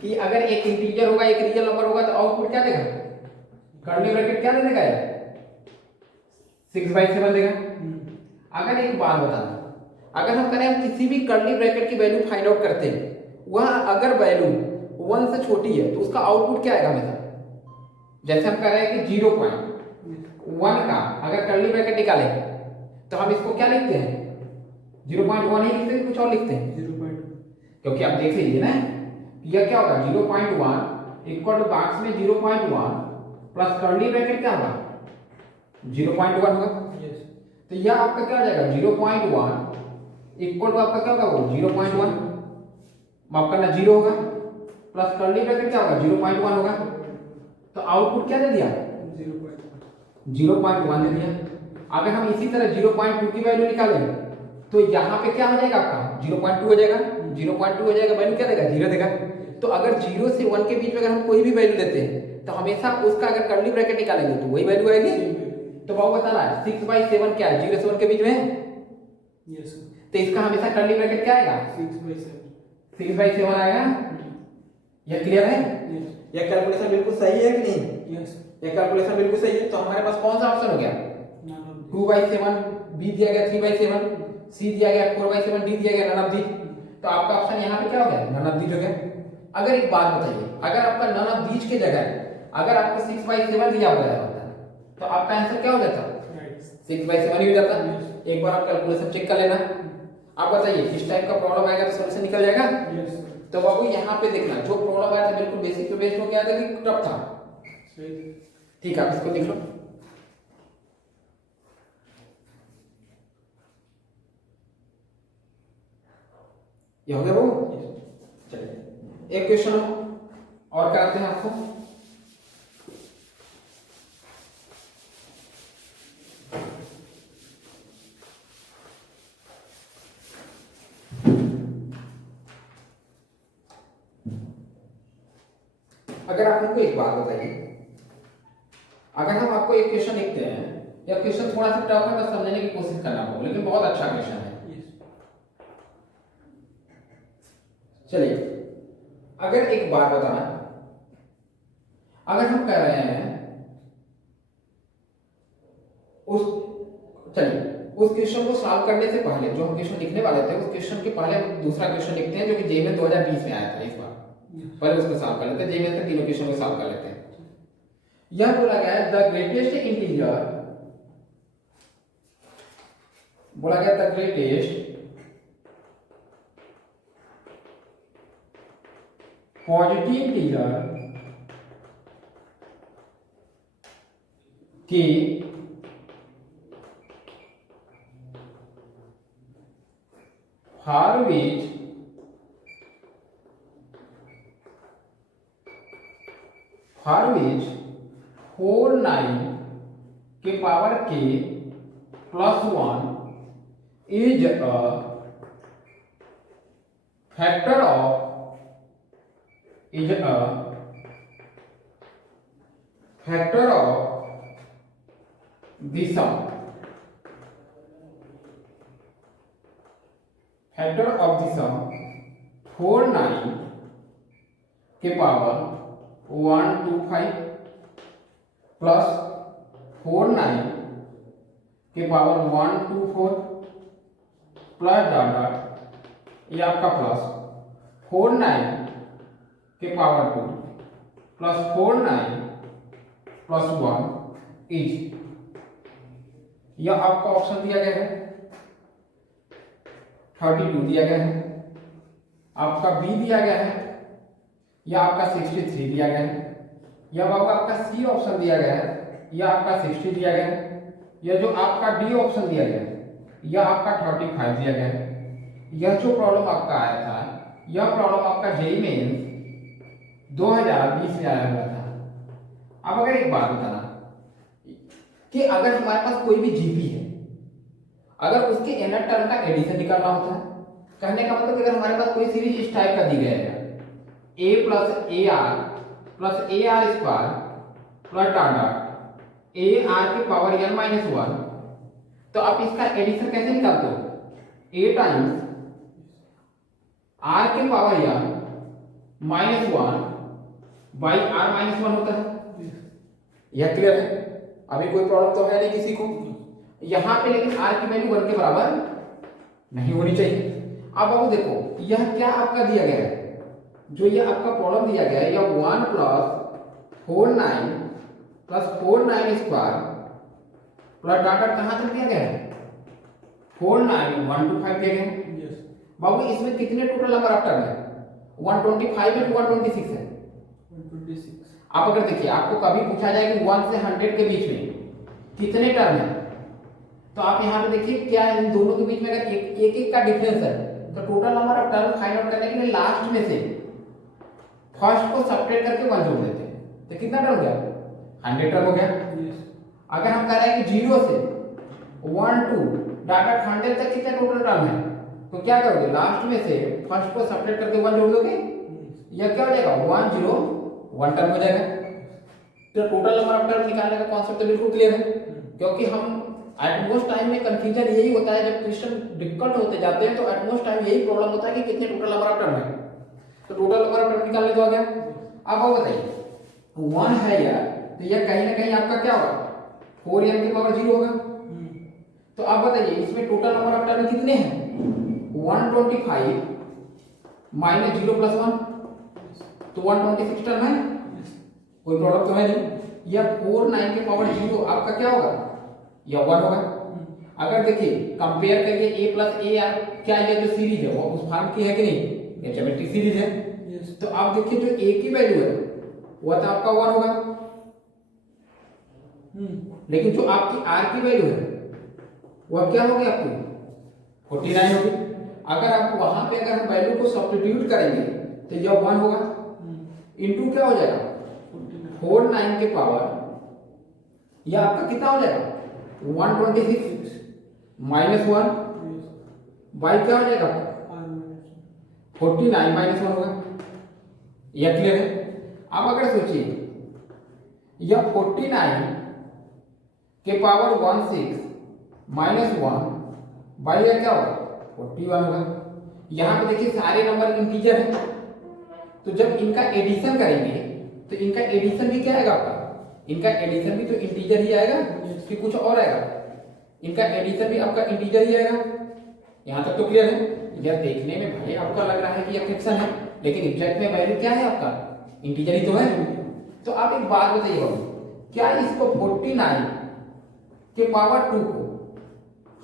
कि अगर एक इंटीजर होगा एक रियल नंबर होगा तो आउटपुट क्या देगा, कर्ली ब्रैकेट क्या देगा, 6/7 देगा। अगर एक बात बताना, अगर हम करें हम किसी भी कर्ली ब्रैकेट की वैल्यू फाइंड आउट करते हैं, वह अगर वैल्यू 1 से छोटी है तो उसका आउटपुट क्या आएगा हमेशा। जैसे हम कह रहे हैं कि 0.1 का अगर कर्ली ब्रैकेट निकालें तो हम इसको क्या लिखते हैं 0.1 ही लिखते हैं, कुछ और लिखते हैं 0.2, क्योंकि आप देख लीजिए ना यह क्या होगा 0.1 इक्वल टू बॉक्स में 0.1 प्लस कर्ली ब्रैकेट क्या होगा 0.1 होगा। तो यह आपका क्या हो जाएगा 0.1 इक्वल टू आपका क्या होगा वो 0.1 माफ करना 0 होगा प्लस कर्ली ब्रैकेट क्या होगा 0.1 होगा। तो आउटपुट क्या दे दिया 0.1 दे दिया। अगर हम इसी तरह 0.2 की वैल्यू निकालें तो यहाँ पे क्या हो जाएगा आपका 0.2 हो जाएगा, 0.2 हो जाएगा, वैल्यू क्या देगा 0 देगा। तो अगर 0 से 1 के बीच में अगर हम कोई भी वैल्यू देते हैं तो हमेशा उसका अगर कर्ली ब्रैकेट निकालेंगे तो वही वैल्यू आएगी। तो बाबू बताना 6/7 क्या है 0 से 1 के बीच में है, तो इसका हमेशा कर्ली ब्रैकेट क्या आएगा 6/7 आएगा। यह क्लियर है? यह कैलकुलेशन बिल्कुल सही है कि नहीं? यह कैलकुलेशन बिल्कुल सही है। तो हमारे पास कौन सा ऑप्शन हो गया 2/7, बी दिया गया 3/7, सी दिया गया 4/7, डी दिया गया नन ऑफ दीज। तो आपका ऑप्शन यहाँ पे क्या हो गया नन ऑफ दीज हो गया। अगर एक बात बताइए, अगर आपका नन ऑफ दीज के जगह अगर आपको 6/7 दिया गया होता तो आपका आंसर क्या हो जाता 6/7 ही हो जाता। एक बार आप कैलकुलेशन चेक कर लेना। आप बताइए इस टाइप का प्रॉब्लम आएगा तो सॉल्यूशन निकल जाएगा। तो बाबू यहाँ पे देखना जो प्रॉब्लम आया था बिल्कुल बेसिक पे बेस्ड हो गया था कि टफ था। ठीक है आप इसको लिख लो। ये हो गया बाबू। चलिए एक क्वेश्चन और कराते हैं आपको। अगर आप हमको एक बात बताइए, अगर हम आपको एक क्वेश्चन लिखते हैं, यह क्वेश्चन थोड़ा सा टफ है तो समझने की कोशिश करना होगा, लेकिन बहुत अच्छा क्वेश्चन है। चलिए अगर एक बात बताना, अगर हम कह रहे हैं उस क्वेश्चन को सॉल्व करने से पहले जो हम क्वेश्चन लिखने वाले थे उस क्वेश्चन के पहले हम दूसरा क्वेश्चन लिखते हैं जो कि जेईई में 2020 में आया था। इस बार पहले उसको सॉल्व कर लेते हैं, जेईई में तीनों क्वेश्चन को सॉल्व कर लेते हैं। यह बोला गया है द ग्रेटेस्ट इंटीजर, बोला गया द ग्रेटेस्ट पॉजिटिव इंटीजर की for which 49 के power k plus 1 is a factor of the sum, factor of the sum 49 के पावर 125 प्लस 49 के पावर 124 प्लस डाटा ये आपका प्लस 49 के पावर 2 प्लस 49 प्लस 1 इज, यह आपका ऑप्शन दिया गया है 32 दिया गया है, आपका बी दिया गया है, या आपका 63 दिया गया है, या बाबू आपका सी ऑप्शन दिया गया है, या आपका 60 दिया गया है, या जो आपका डी ऑप्शन दिया गया है, या आपका 35 दिया गया है। यह जो प्रॉब्लम आपका आया था, यह प्रॉब्लम आपका जेईई मेंस 2020 में आया हुआ था। अब अगर एक बात बताना कि अगर हमारे पास कोई भी जीपी है, अगर उसके nth टर्म का एडिशन निकालना होता है, कहने का मतलब कि अगर हमारे पास कोई सीरीज इस टाइप का दी गया है a plus A R square plus dot A R की पावर n माइनस 1, तो आप इसका एडिशन कैसे निकालते हो? a टाइम्स आर की power n minus 1 by R minus 1 होता है। यह क्लियर है? अभी कोई प्रॉब्लम तो है नहीं किसी को यहां पे, लेकिन आर की वैल्यू 1 के बराबर नहीं होनी चाहिए। अब बाबू देखो, यह क्या आपका दिया गया है, जो ये आपका प्रॉब्लम दिया गया है, यह 1 plus 49 plus 49 square plus data कहां तक दिया गया है? 49 125 दिया गया है। बाबू इसमें कितने टोटल नंबर ऑफ टर्म है? 125 है, 126 है। 126। आप अगर देखिए, आपको कभी पूछा जाए कि 1 से 100 के बीच में कितने टर्म है, तो आप यहाँ पे देखिए क्या इन दोनों के बीच में अगर एक का डिफरेंस है, तो total number of term find out करने के लिए लास्ट में से फर्स्ट को सब्ट्रैक्ट करके 1 जोड़ देते हैं। तो कितना टर्म हो गया? 100 टर्म हो गया। अगर हम कह रहे हैं कि 0 से 1 टू डाटा 100 तक कितने टोटल टर्म है, तो क्या करोगे? लास्ट में से फर्स्ट को सब्ट्रैक्ट करके 1 जोड़ दोगे, यह क्या हो जाएगा? 101 टर्म हो जाएगा। तो टोटल नंबर ऑफ टर्म निकालने का कॉन्सेप्ट तो बिल्कुल क्लियर है, क्योंकि हम एटमोस्ट टाइम में कंफ्यूजन यही होता है, जब क्वेश्चन डिफिकल्ट होते जाते हैं तो एटमोस्ट टाइम यही प्रॉब्लम होता है कि कितने टोटल नंबर ऑफ टर्म है। तो टोटल नंबर ऑफ टर्म निकालने तो आ गया। अब आप बताइए 1 है यार, तो यह कहीं ना कहीं आपका क्या होगा? 4n की पावर 0 होगा। तो आप बताइए इसमें टोटल नंबर ऑफ टर्म कितने हैं? 125 माइनस 0 प्लस 1, तो 126 टर्म है। कोई प्रॉब्लम तो है नहीं। यह 49 के पावर 0 आपका क्या होगा? यह 1 होगा। अगर देखिए कंपेयर करिए a प्लस ए आर, क्या ये जो सीरीज है वो उस फॉर्म की है कि नहीं? ये ज्योमेट्रिक सीरीज है। तो आप देखिए जो a की वैल्यू है वह तो आपका 1 होगा, लेकिन जो आपकी r की वैल्यू है वह क्या होगी आपकी? 49 होगी। अगर आप वहां पे अगर हम वैल्यू को सब्स्टिट्यूट करेंगे तो यह 1 होगा, इनटू क्या हो जाएगा? 49 के पावर, यह आपका कितना हो जाएगा? 126 माइनस 1 बाई क्या हो जाएगा? 49 माइनस 1 होगा। यह क्लियर है? अब अगर सोचिए यह 49 के पावर 16 माइनस 1 बाई यह क्या होगा? 41 होगा। यहां पे देखिए सारे नंबर इंटीजर हैं, तो जब इनका एडिशन करेंगे तो इनका एडिशन भी क्या आएगा आपका? इनका एडिशन भी तो इंटीजर ही आएगा कि कुछ और आएगा? इनका एडिशन भी आपका इंटीजर ही आएगा। यहां तक तो क्लियर है? यह देखने में भले आपका लग रहा है कि यह फ्रैक्शन है, लेकिन एग्जैक्ट में वैल्यू क्या है आपका? इंटीजर ही तो है। तो आप एक बात बताइए बाबू, क्या इसको 49 के पावर 2 को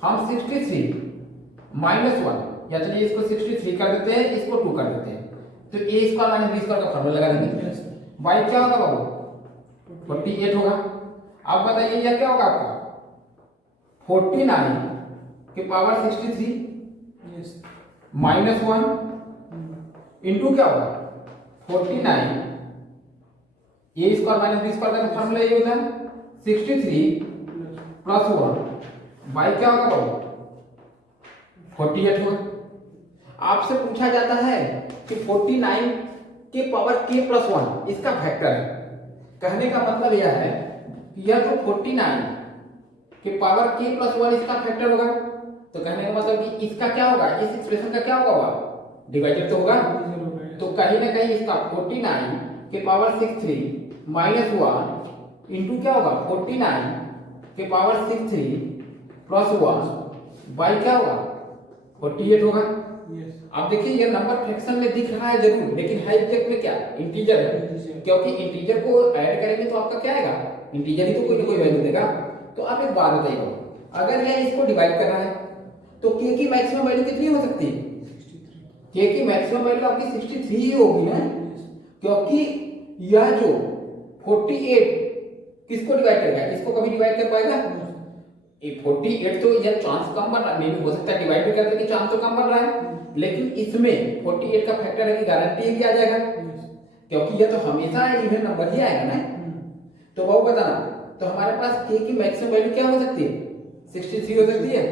हम 63 माइनस 1, या चलिए इसको 63 कर देते हैं, इसको 2 कर देते हैं, तो a square minus b square का फॉर्मूला लगा देंगे। बाई क्या होगा बाबू? 48 होगा। अब बताइए यह क्या होगा आपका? 49 के पावर 63 माइनस 1 इंटू क्या होगा? 49 a square minus b square का फॉर्मूला ये होता है 63 प्लस 1 बाई क्या होगा बाबू? 48 होगा। आपसे पूछा जाता है कि 49 के पावर k प्लस 1 इसका फैक्टर है। कहने का मतलब यह है कि यह जो 49 के पावर k प्लस 1 इसका फैक्टर होगा, तो कहने का मतलब कि इसका क्या होगा? इस एक्सप्रेशन का क्या होगा? डिवाइडेड तो होगा। तो कहीं ना कहीं इसका 49 के पावर 63 माइनस 1 इंटू क्या होगा? 49 के पावर 63 प्लस 1 बाई क्या होगा? 48 होगा। आप देखिए ये नंबर फ्रैक्शन में दिख रहा है जरूर, लेकिन है एग्जैक्ट में क्या? इंटीजर है, क्योंकि इंटीजर को ऐड करेंगे तो आपका क्या आएगा? इंटीजर ही तो कोई ना कोई वैल्यू देगा। तो आप एक बात बताइए, अगर यह इसको डिवाइड कर रहा है तो के की मैक्सिमम वैल्यू कितनी हो सकती है? के की मैक्सिमम वैल्यू आपकी 63 ही होगी ना, क्योंकि यह जो 48 किसको डिवाइड करेगा? इसको कभी डिवाइड कर पाएगा? ये 48 तो यह चांस कम बन रहा है, नहीं हो सकता डिवाइड भी करते कि चांस तो कम बन रहा है, लेकिन इसमें 48 का फैक्टर है कि गारंटी भी आ जाएगा, क्योंकि यह तो हमेशा इवन नंबर ही आएगा ना। तो वो बताना, तो हमारे पास के की मैक्सिमम वैल्यू क्या हो सकती है? 63 हो सकती है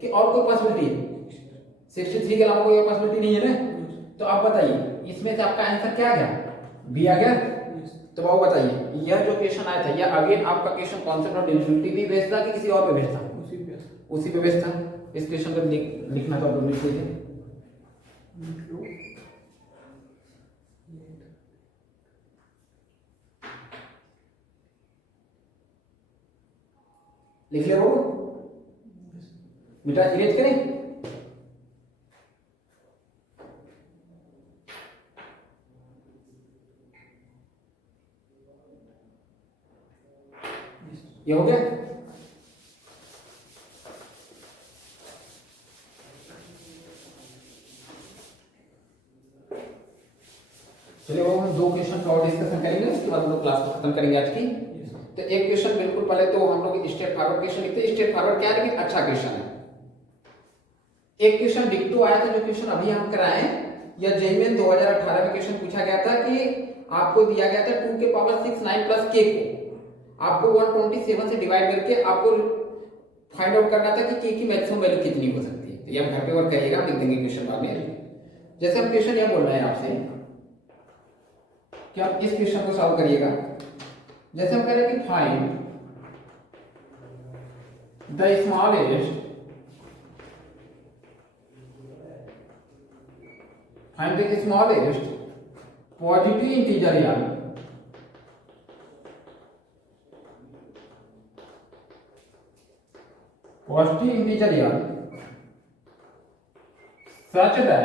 कि और कोई पॉसिबिलिटी है? 63 के अलावा कोई और पॉसिबिलिटी नहीं है ना। तो आप बताइए इसमें से आपका आंसर क्या आ गया? बी आ गया। तो वो बताइए यह जो क्वेश्चन आया था यह अगेन आपका क्वेश्चन कॉन्सेप्ट ऑफ डिविजिबिलिटी भी बेस्ड था कि किसी और पे बेस्ड था? उसी पे बेस्ड था। इस क्वेश्चन को लिखना तो आप लिख लीजिए। लिख लिया बाबू? बेटा इरेज करें? ये हो गया? चलिए वो हम 2 क्वेश्चन और डिस्कशन करेंगे, उसके बाद हम लोग क्लास को खत्म करेंगे आज की। तो एक क्वेश्चन बिल्कुल पहले तो हम लोग स्टेट फॉरवर्ड क्वेश्चन लिखते हैं। स्टेट फॉरवर्ड क्या है लेकिन अच्छा क्वेश्चन है। एक क्वेश्चन डिक्टो आया था जो क्वेश्चन अभी हम कराए, या जेईई 2018 में क्वेश्चन पूछा गया था कि आपको दिया गया था 2 के पावर 6 9 प्लस के को आपको 127 से डिवाइड करके आपको फाइंड आउट करना था कि के की मैक्सिमम वैल्यू कितनी हो सकती है। तो ये आप घर पे वर्क करिएगा, लिख देंगे क्वेश्चन बाद में। जैसे हम क्वेश्चन यह बोल रहे हैं आपसे कि आप इस क्वेश्चन को सॉल्व करिएगा। जैसे हम कह रहे हैं कि find the smallest positive integer यानी positive integer here such that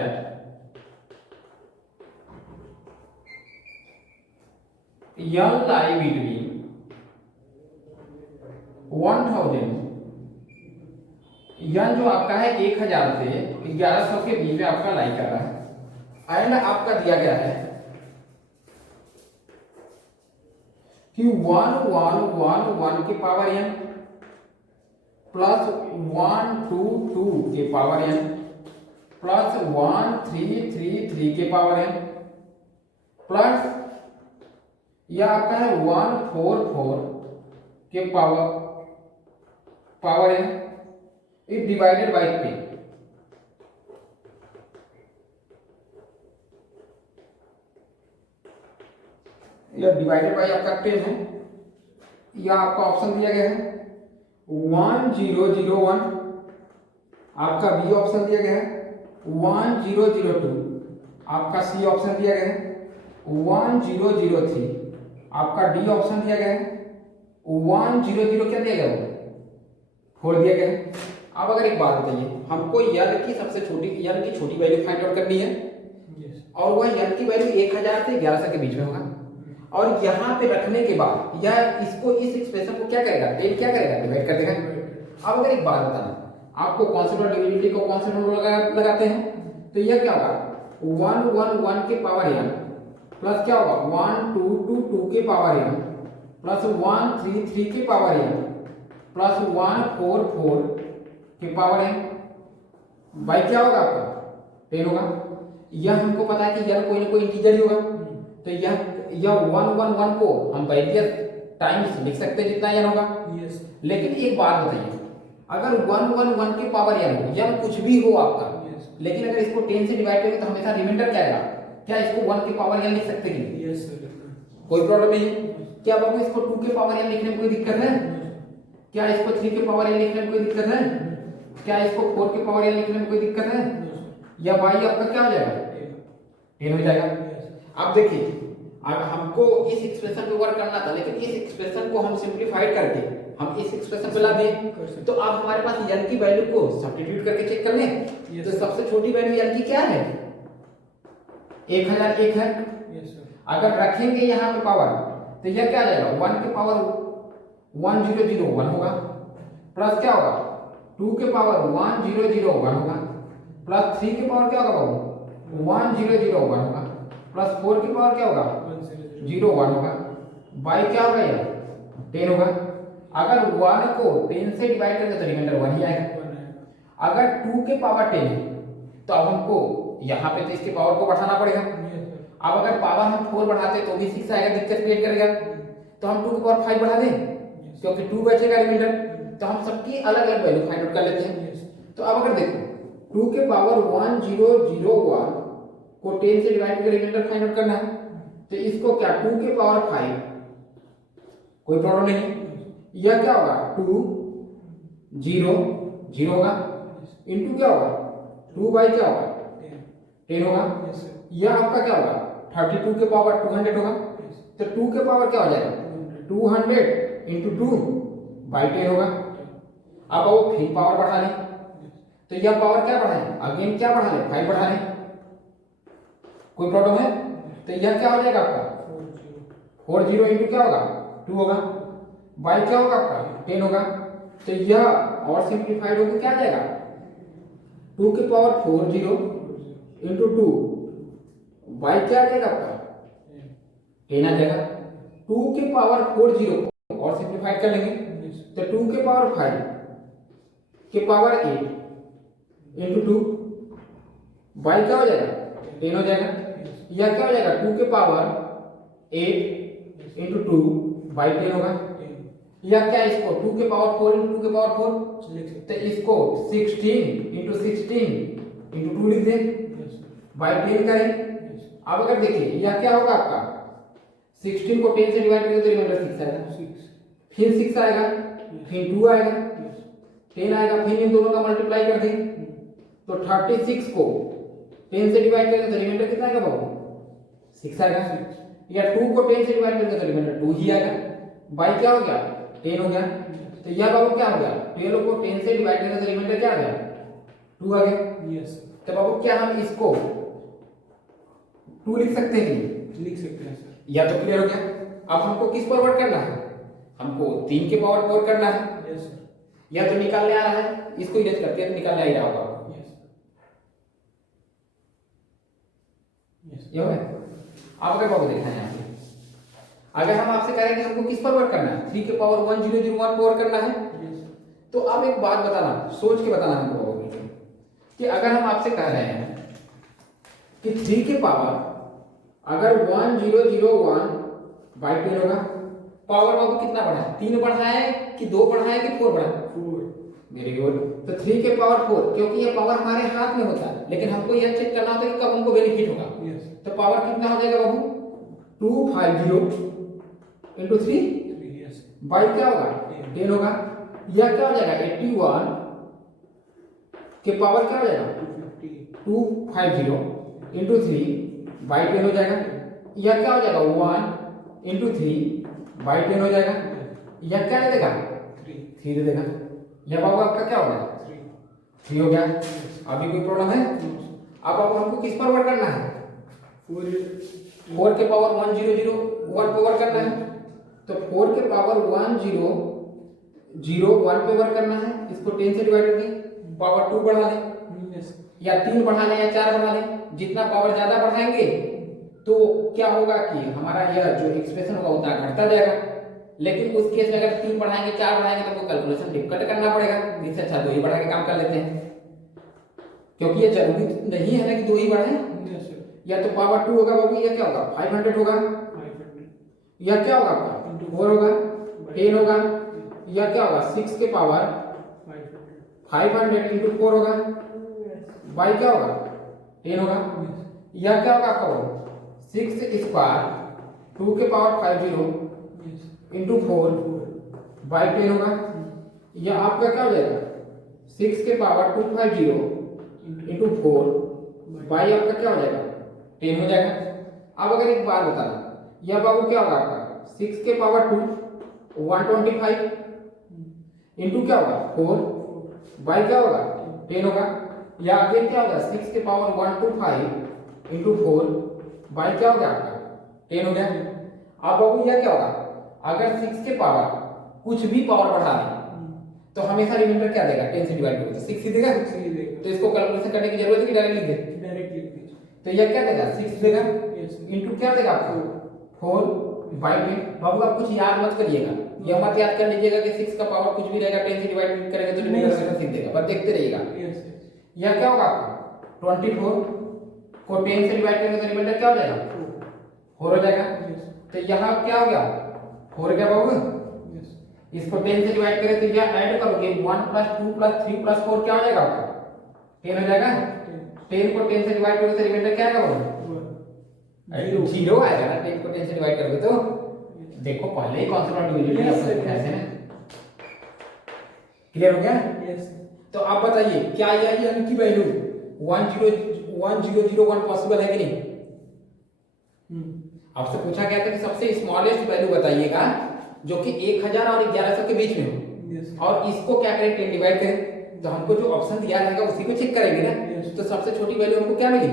L lie between 1000 यह जो आपका है 1000 से 1100 के बीच में आपका लाई कर रहा है। एंड आपका दिया गया है कि 1 के पावर n प्लस 1 2 2 के पावर n प्लस 1 3 3 3 के पावर n प्लस यह आपका है 1 4 4 के power n if divided by p। यह डिवाइडेड बाय आपका 10 है। यह आपका ऑप्शन दिया गया है 1001, आपका बी ऑप्शन दिया गया है 1002, आपका सी ऑप्शन दिया गया है 1003, आपका डी ऑप्शन दिया गया है 100 क्या दिया गया वो 4 दिया गया है। अब अगर एक बात बताइए, हमको यल की सबसे छोटी यल की छोटी वैल्यू फाइंड आउट करनी है और वह यल की वैल्यू 1000 से 1100 के बीच में होगा, और यहाँ पे रखने के बाद यह इसको इस एक्सप्रेशन को क्या करेगा? टेन क्या करेगा? डिवाइड कर देगा। अब अगर एक बात बताना, आपको कॉन्सेप्ट ऑफ डिविजिबिलिटी को कॉन्सेप्ट में लगाते हैं तो यह क्या होगा 1 1 1 के पावर n प्लस क्या होगा 1 2 2 2 के पावर n प्लस 1 3 3 के पावर n प्लस 1 4 4 के पावर n बाई क्या होगा आपका 10 होगा। यह हमको पता है कि यह कोई ना कोई इंटीजर ही होगा, तो यह 111 को हम वेरियस टाइम्स लिख सकते हैं जितना n होगा। लेकिन एक बात बताइए, अगर 111 के पावर n हो या कुछ भी हो आपका, लेकिन अगर इसको 10 से डिवाइड करेंगे तो हमेशा रिमाइंडर क्या आएगा? क्या इसको 1 के पावर n लिख सकते हैं? कोई प्रॉब्लम नहीं है। क्या बाबू इसको 2 के पावर n लिखने में कोई दिक्कत है? क्या इसको 3 के पावर n लिखने में कोई दिक्कत है? क्या इसको 4 के पावर n लिखने में कोई दिक्कत है? या y आपका क्या हो जाएगा 10 हो जाएगा। अब देखिए, अब हमको इस एक्सप्रेशन पे वर्क करना था, लेकिन इस एक्सप्रेशन को हम सिंपलीफाइड करके हम इस एक्सप्रेशन पे ला दें तो अब हमारे पास n की वैल्यू को सब्स्टिट्यूट करके चेक कर लें। तो सबसे छोटी वैल्यू n की क्या है 1001 है। अगर रखेंगे यहाँ पे पावर तो यह क्या आ जाएगा 1 के पावर 1001 होगा, प्लस क्या होगा 2 के पावर 1001 होगा, प्लस 3 के पावर क्या होगा बाबू 1001 होगा, प्लस 4 के पावर क्या होगा 01 होगा, बाई क्या होगा यार 10 होगा। अगर 1 को 10 से डिवाइड करेंगे तो रिमाइंडर 1 ही आएगा। अगर 2 के पावर 10 है तो अब हमको यहाँ पे तो इसके पावर को बढ़ाना पड़ेगा। अब अगर पावर हम 4 बढ़ाते तो भी 6 आएगा, दिक्कत क्रिएट करेगा। तो हम 2 के पावर 5 बढ़ा दें क्योंकि 2 बचेगा रिमाइंडर, तो हम सबकी अलग अलग वैल्यू फाइंड आउट कर लेते हैं। तो अब अगर देखो 2 के पावर 1001 को 10 से डिवाइड करके रिमाइंडर फाइंड आउट करना है, तो इसको क्या 2 के पावर 5 कोई प्रॉब्लम नहीं, यह क्या होगा 2 0 0 होगा, इनटू क्या होगा 2 बाई क्या होगा 10 होगा, यह आपका क्या होगा 32 के पावर 200 होगा। तो 2 के पावर क्या हो जाएगा 200 इंटू 2 बाई 10 होगा। अब वो फिर पावर बढ़ा लें, तो यह पावर क्या बढ़ाएं, अगेन क्या बढ़ा लें 5 बढ़ा लें, कोई प्रॉब्लम है। तो यह क्या हो जाएगा आपका 40 इंटू क्या होगा 2 होगा, बाई क्या होगा आपका 10 होगा। तो यह और सिंप्लीफाइड होकर क्या आ जाएगा 2 के पावर 40 इंटू 2 बाई क्या आ जाएगा आपका 10 आ जाएगा। 2 के पावर 40 को और सिंप्लीफाइड कर लेंगे तो 2 के पावर 5 के पावर 8 इंटू 2 बाई क्या हो जाएगा 10 हो जाएगा। यह क्या हो जाएगा 2 के पावर 8 इंटू 2 बाई 10 होगा। यह क्या इसको 2 के पावर 4 इंटू 2 के पावर 4, तो इसको 16 इंटू 16 इंटू 2 लिख दें बाई 10 करें। अब अगर देखिए यह क्या होगा आपका 16 को 10 से डिवाइड करेंगे तो रिमाइंडर 6 आएगा, फिर 6 आएगा, फिर 2 आएगा, 10 आएगा, फिर इन दोनों का मल्टीप्लाई कर दें तो 36 को 10 से डिवाइड करेंगे तो रिमाइंडर कितना आएगा बाबू 6 आएगा, या 2 को 10 से डिवाइड करेंगे तो रिमाइंडर 2 ही आएगा, बाई क्या हो गया 10 हो गया। तो यह बाबू क्या हो गया 12 को 10 से डिवाइड करेंगे तो रिमाइंडर क्या आ गया 2 आ गया। तो बाबू क्या हम इसको 2 लिख सकते हैं कि लिख सकते हैं सर। या तो क्लियर हो गया। अब हमको किस पर वर्क करना है, हमको 3 के पावर 4 करना है, यस सर। या तो निकालने आ रहा है, इसको इरेज करते हैं तो निकालने आ ही रहा होगा। ये हो गया। अब अगर बाबू देखना है यहाँ पे, अगर हम आपसे कह रहे हैं कि हमको किस पर वर्क करना है 3 के पावर 1001 पर वर्क करना है, तो अब एक बात बताना, सोच के बताना हमको बाबू कि अगर हम आपसे कह रहे हैं कि 3 के पावर अगर 1001 बाई 10 होगा, पावर बाबू कितना बढ़ा है 3 बढ़ा है कि 2 बढ़ा है कि 4 बढ़ा है 4। Very good. तो 3 के पावर 4, क्योंकि ये पावर हमारे हाथ में होता है, लेकिन हमको यह चेक करना होता है कि कब हमको बेनिफिट होगा। तो पावर कितना हो जाएगा बाबू 250 इंटू 3 बाई क्या होगा 10 होगा। यह क्या हो जाएगा 81 के पावर क्या हो जाएगा 250 इंटू 3 बाई 10 हो जाएगा। यह क्या हो जाएगा 1 इंटू 3 बाई 10 हो जाएगा। यह क्या दे देगा 3 दे देगा। यह बाबू आपका क्या हो गया 3 हो गया। अभी कोई प्रॉब्लम है। अब हमको किस पर वर्क करना है 4 के पावर 1001 पे वर्क करना है। तो 4 के पावर 1001 पे वर्क करना है, इसको 10 से डिवाइड करके पावर 2 बढ़ा दें या 3 बढ़ा लें या 4 बढ़ा लें। जितना पावर ज्यादा बढ़ाएंगे तो क्या होगा कि हमारा यह जो एक्सप्रेशन होगा उतना घटता जाएगा। लेकिन उस केस में अगर 3 बढ़ाएंगे 4 बढ़ाएंगे तो हमको कैलकुलेशन डिफिकल्ट करना पड़ेगा। इससे अच्छा 2 ही बढ़ा के काम कर लेते हैं, क्योंकि ये जरूरी नहीं है ना कि 2 ही बढ़ाएं। या तो पावर 2 होगा बाबू, यह क्या होगा 500 होगा, यह क्या होगा आपका 4 होगा 10 होगा, यह क्या होगा 6 के पावर 500 इंटू 4 होगा, बाई क्या होगा 10 होगा। यह क्या होगा आपका 6 स्क्वायर 2 के पावर 50 इंटू 4 बाई 10 होगा। यह आपका क्या हो जाएगा 6 के पावर 250 इंटू 4 बाई आपका क्या हो जाएगा 10 हो जाएगा। अब अगर एक बात बताना, यह बाबू क्या होगा आपका 6 के पावर 2 125 इंटू क्या होगा 4 बाई क्या होगा 10 होगा। या अगेन क्या होगा 6 के पावर 125 इंटू 4 बाई क्या हो गया आपका 10 हो गया। अब बाबू यह क्या होगा, अगर 6 के पावर कुछ भी पावर बढ़ा दें तो हमेशा रिमाइंडर क्या देगा, 10 से डिवाइड करोगे तो 6 ही देगा। सही देगा। तो इसको कैलकुलेशन करने की जरूरत है कि डायरेक्ट लिख दे? डायरेक्ट लिख दीजिए। तो यह क्या देगा, 6 देगा यस इंटू क्या देगा आपको 4 बाई 10। बाबू आप कुछ याद मत करिएगा, यह मत याद कर लीजिएगा कि 6 का पावर कुछ भी रहेगा 10 से डिवाइड करेंगे तो रिमाइंडर हमेशा 6 देगा, बस देखते रहिएगा। यस यह क्या होगा आपका 24 को 10 से डिवाइड करेंगे तो रिमाइंडर क्या हो जाएगा 4 हो जाएगा। यस तो यहाँ क्या हो गया 4 क्या बाबू, यस इसको 10 से डिवाइड करें तो यह ऐड करोगे 1 प्लस 2 प्लस 3 प्लस 4 क्या हो जाएगा आपका 10 हो जाएगा। 10 को 10 से डिवाइड करोगे तो रिमाइंडर क्या आएगा बाबू, जीरो आएगा ना। 10 को 10 से डिवाइड करोगे तो देखो पहले ही कॉन्सेप्ट डिविजन ऐसे ना, क्लियर हो गया। यस तो आप बताइए क्या यह n की वैल्यू 1001 पॉसिबल है कि नहीं। आपसे पूछा गया था कि सबसे स्मॉलेस्ट वैल्यू बताइएगा जो कि 1000 और 1100 के बीच में हो, और इसको क्या करें 10 डिवाइड करें, तो हमको जो ऑप्शन दिया रहेगा उसी को चेक करेंगे ना। तो सबसे छोटी वैल्यू हमको क्या मिली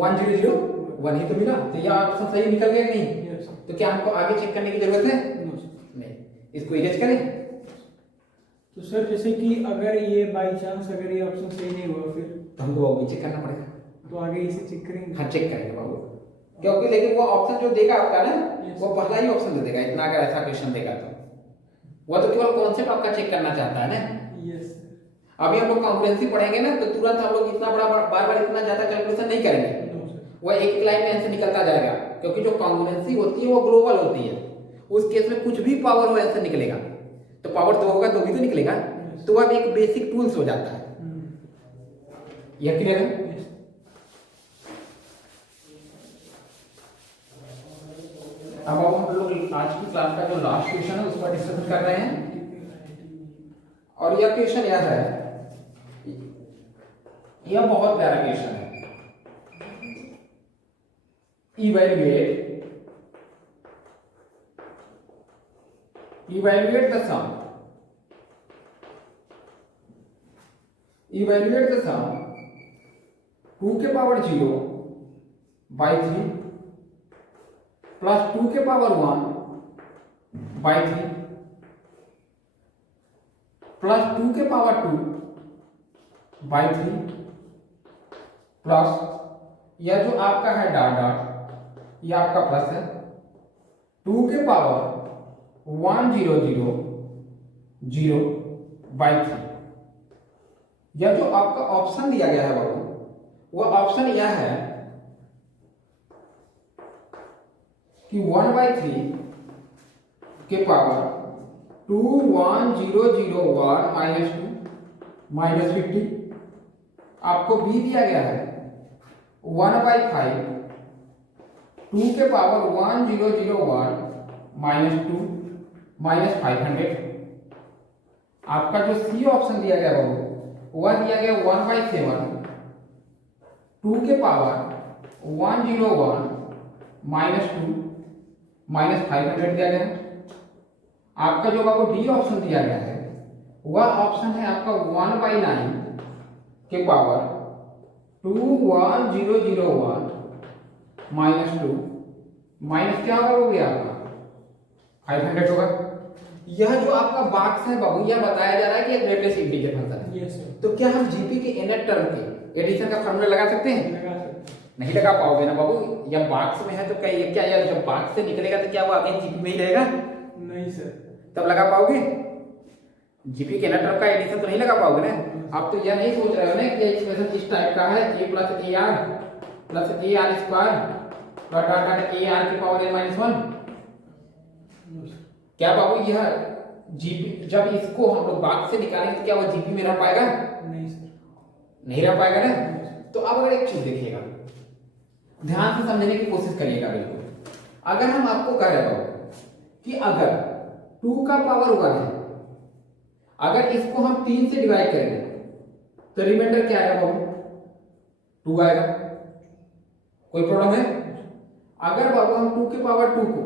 1001 ही तो मिला, तो यह ऑप्शन सही निकल गया कि नहीं। तो क्या हमको आगे चेक करने की जरूरत है, नहीं, इसको इरेज करें। तो सर जैसे कि अगर ये बाई चांस अगर ये ऑप्शन सही नहीं हुआ फिर तो हमको वो भी चेक करना पड़ेगा। तो आगे इसे चेक करेंगे। हाँ चेक करेंगे बाबू, क्योंकि लेकिन वो ऑप्शन जो देगा आपका ना वो पहला ही ऑप्शन दे देगा इतना, अगर ऐसा क्वेश्चन देगा तो वो तो केवल कॉन्सेप्ट आपका चेक करना चाहता है ना। यस अभी हम लोग कॉन्ग्रुएंसी पढ़ेंगे ना तो तुरंत हम लोग इतना बड़ा बार बार इतना ज्यादा कैलकुलेशन नहीं करेंगे, वो एक लाइन में ऐसे निकलता जाएगा, क्योंकि जो कॉन्ग्रुएंसी होती है वो ग्लोबल होती है। उस केस में कुछ भी पावर हो ऐसे निकलेगा, तो पावर 2 होगा तो भी तो निकलेगा, तो वह एक बेसिक टूल्स हो जाता है। यह क्लियर है। अब हम लोग आज की क्लास का जो लास्ट क्वेश्चन है उस पर डिस्कशन कर रहे हैं, और यह क्वेश्चन यह है, यह बहुत प्यारा क्वेश्चन है। evaluate the sum evaluate the sum 2 के पावर 0 by 3 प्लस 2 के पावर 1 by 3 प्लस 2 के पावर 2 by 3 प्लस यह जो आपका है डॉट डॉट यह आपका प्लस है 2 के पावर 1000 by 3। यह जो आपका ऑप्शन दिया गया है बाबू वह ऑप्शन यह है कि 1/3 के पावर 21001 माइनस 2 माइनस 50। आपको बी दिया गया है 1/5 2 के पावर 1001 माइनस 2 माइनस 500। आपका जो सी ऑप्शन दिया गया बाबू वह दिया गया 1/7 2 के पावर 101 माइनस 2 माइनस 500 दिया गया। आपका जो बाबू डी ऑप्शन दिया गया है वह ऑप्शन है आपका 1/9 के पावर 21001 माइनस 2 माइनस क्या होगा वो गया आपका 500 होगा। यह जो आपका बॉक्स है बाबू यह बताया जा रहा है कि एक ग्रेटेस्ट इंटीजर फंक्शन है। यस सर तो क्या हम जीपी के इनर टर्म के एडिशन का फार्मूला लगा सकते हैं? लगा सकते नहीं लगा पाओगे ना बाबू, यह बॉक्स में है तो क्या यार जब बॉक्स से निकलेगा तो क्या वो आगे जीपी में ही रहेगा? नहीं सर तब लगा पाओगे? जीपी के इनर टर्म का एडिशन तो नहीं लगा पाओगे ना। आप तो यह नहीं सोच रहे हो ना कि एक्सप्रेशन इस टाइप का है a plus A R square dot dot A R की पावर n माइनस 1। क्या बाबू यह जीपी जब इसको हम लोग बॉक्स से निकालेंगे तो क्या वो जीपी में रह पाएगा? नहीं सर नहीं रह पाएगा ना। तो अब अगर एक चीज देखिएगा ध्यान से समझने की कोशिश करिएगा बिल्कुल। अगर हम आपको कह रहे हो कि अगर 2 का पावर 1 है, अगर इसको हम 3 से डिवाइड करेंगे तो रिमाइंडर क्या आएगा बाबू 2 आएगा। कोई प्रॉब्लम है? अगर बाबू हम 2 के पावर 2 को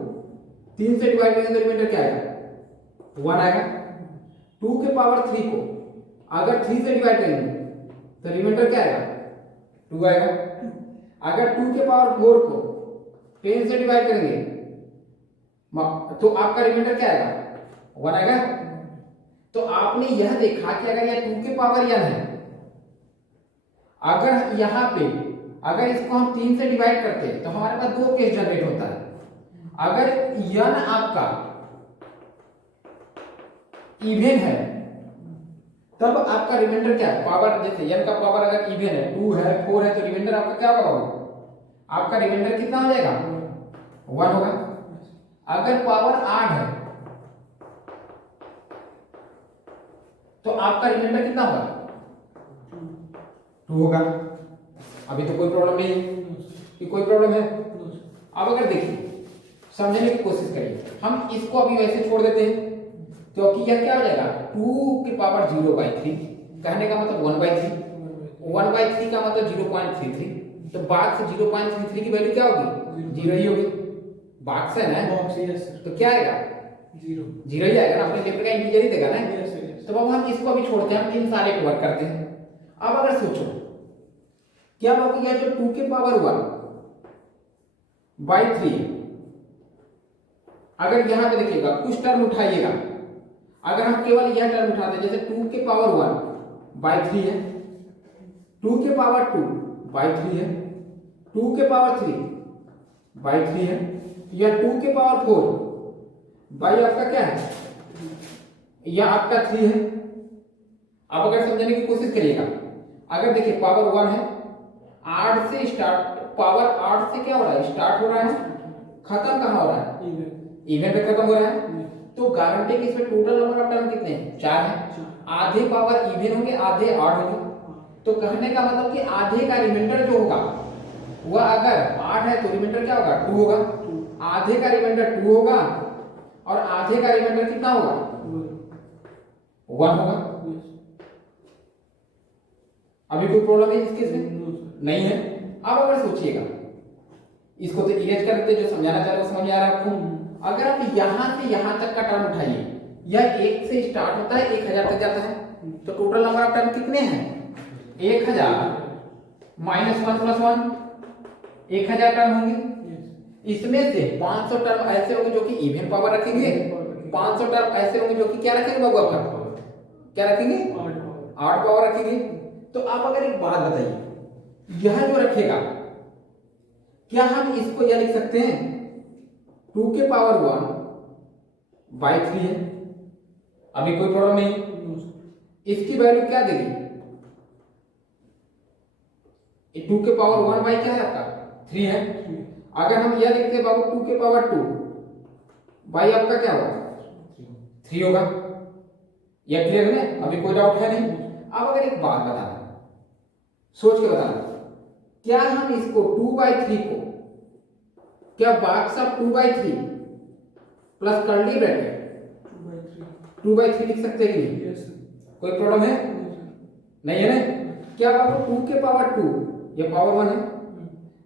3 से डिवाइड करेंगे तो रिमाइंडर क्या आएगा 1 आएगा। 2 के पावर 3 को अगर 3 से डिवाइड करेंगे तो रिमाइंडर क्या आएगा 2 आएगा। अगर 2 के पावर 4 को 10 से डिवाइड करेंगे तो आपका रिमाइंडर क्या आएगा 1 आएगा। तो आपने यह देखा कि अगर यह 2 के पावर n है, अगर यहाँ पे अगर इसको हम 3 से डिवाइड करते हैं तो हमारे पास दो केस जनरेट होता है। अगर n आपका इवन है तब आपका रिमाइंडर क्या है, पावर जैसे n का पावर अगर इवन है 2 है 4 है तो रिमाइंडर आपका क्या होगा बाबू, आपका रिमाइंडर कितना हो जाएगा 1 होगा। अगर पावर 8 है तो आपका रिमाइंडर कितना होगा 2 होगा। अभी तो कोई प्रॉब्लम नहीं है कि कोई प्रॉब्लम है। अब अगर देखिए समझने की कोशिश करिए, हम इसको अभी वैसे छोड़ देते हैं क्योंकि यह क्या हो जाएगा 2 की पावर 0/3, कहने का मतलब 1/3, 1/3 का मतलब 0.33, तो बाद से 0.33 की वैल्यू क्या होगी 0 ही होगी, बाद से ना तो क्या आएगा 0 ही आएगा ना, अपने लेफ्ट का इंटीजर ही देगा ना। तो अब हम इसको अभी छोड़ते हैं, हम इन सारे को वर्क करते हैं। अब अगर सोचो क्या बाबू यह जो 2 के पावर 1/3, अगर यहां पे देखिएगा कुछ टर्म उठाइएगा, अगर हम केवल यह टर्म उठाते हैं जैसे 2 के पावर 1/3 है, 2 के पावर 2/3 है, 2 के पावर 3/3 है, या 2 के पावर 4 बाई आपका क्या है या आपका 3 है। अब अगर समझने की कोशिश करिएगा, अगर देखिए पावर 1 है, 8 से स्टार्ट, पावर 8 से क्या हो रहा है स्टार्ट हो रहा है, खत्म कहां हो रहा है इवन पे खत्म हो रहा है। तो गारंटी कि इसमें टोटल नंबर ऑफ टर्म कितने हैं 4 हैं, आधे पावर इवन होंगे आधे ऑड होंगे। तो कहने का मतलब कि आधे का रिमाइंडर जो होगा वह अगर 8 है तो रिमाइंडर क्या होगा 2 होगा, आधे का रिमाइंडर 2 होगा और आधे का रिमाइंडर कितना होगा 1 होगा। अभी कोई प्रॉब्लम है इस केस में नहीं है। अब अगर सोचिएगा इसको तो इरेज कर देते, जो समझाना चाह रहे हो समझ आ रहा है आपको। अगर आप यहां से यहां तक का टर्म उठाइए, यह 1 से स्टार्ट होता है 1000 तक जाता है, तो टोटल नंबर ऑफ टर्म कितने हैं 1000 -1 + 1 1000 टर्म होंगे। इसमें से 500 टर्म ऐसे होंगे जो कि इवन पावर रखेंगे, 500 टर्म ऐसे होंगे जो कि क्या रखेंगे बाबू आपका क्या रखेंगे 8 पावर रखेंगे। तो आप अगर एक बात बताइए, यह जो रखेगा क्या हम इसको यह लिख सकते हैं 2 के पावर 1/3 है, अभी कोई प्रॉब्लम नहीं। इसकी वैल्यू क्या देगी 2 के पावर 1 बाई क्या है आपका 3 है। अगर हम यह लिखते हैं बाबू 2 के पावर 2 बाई आपका क्या होगा 3 होगा। यह क्लियर है ना, अभी कोई डाउट है नहीं। अब अगर एक बात बताना, सोच के बताना, क्या हम इसको 2/3 को क्या box of 2/3 plus curly bracket 2/3 लिख सकते हैं कि नहीं कोई प्रॉब्लम है नहीं है ना। क्या बाबू 2 के पावर 2 ये पावर 1 है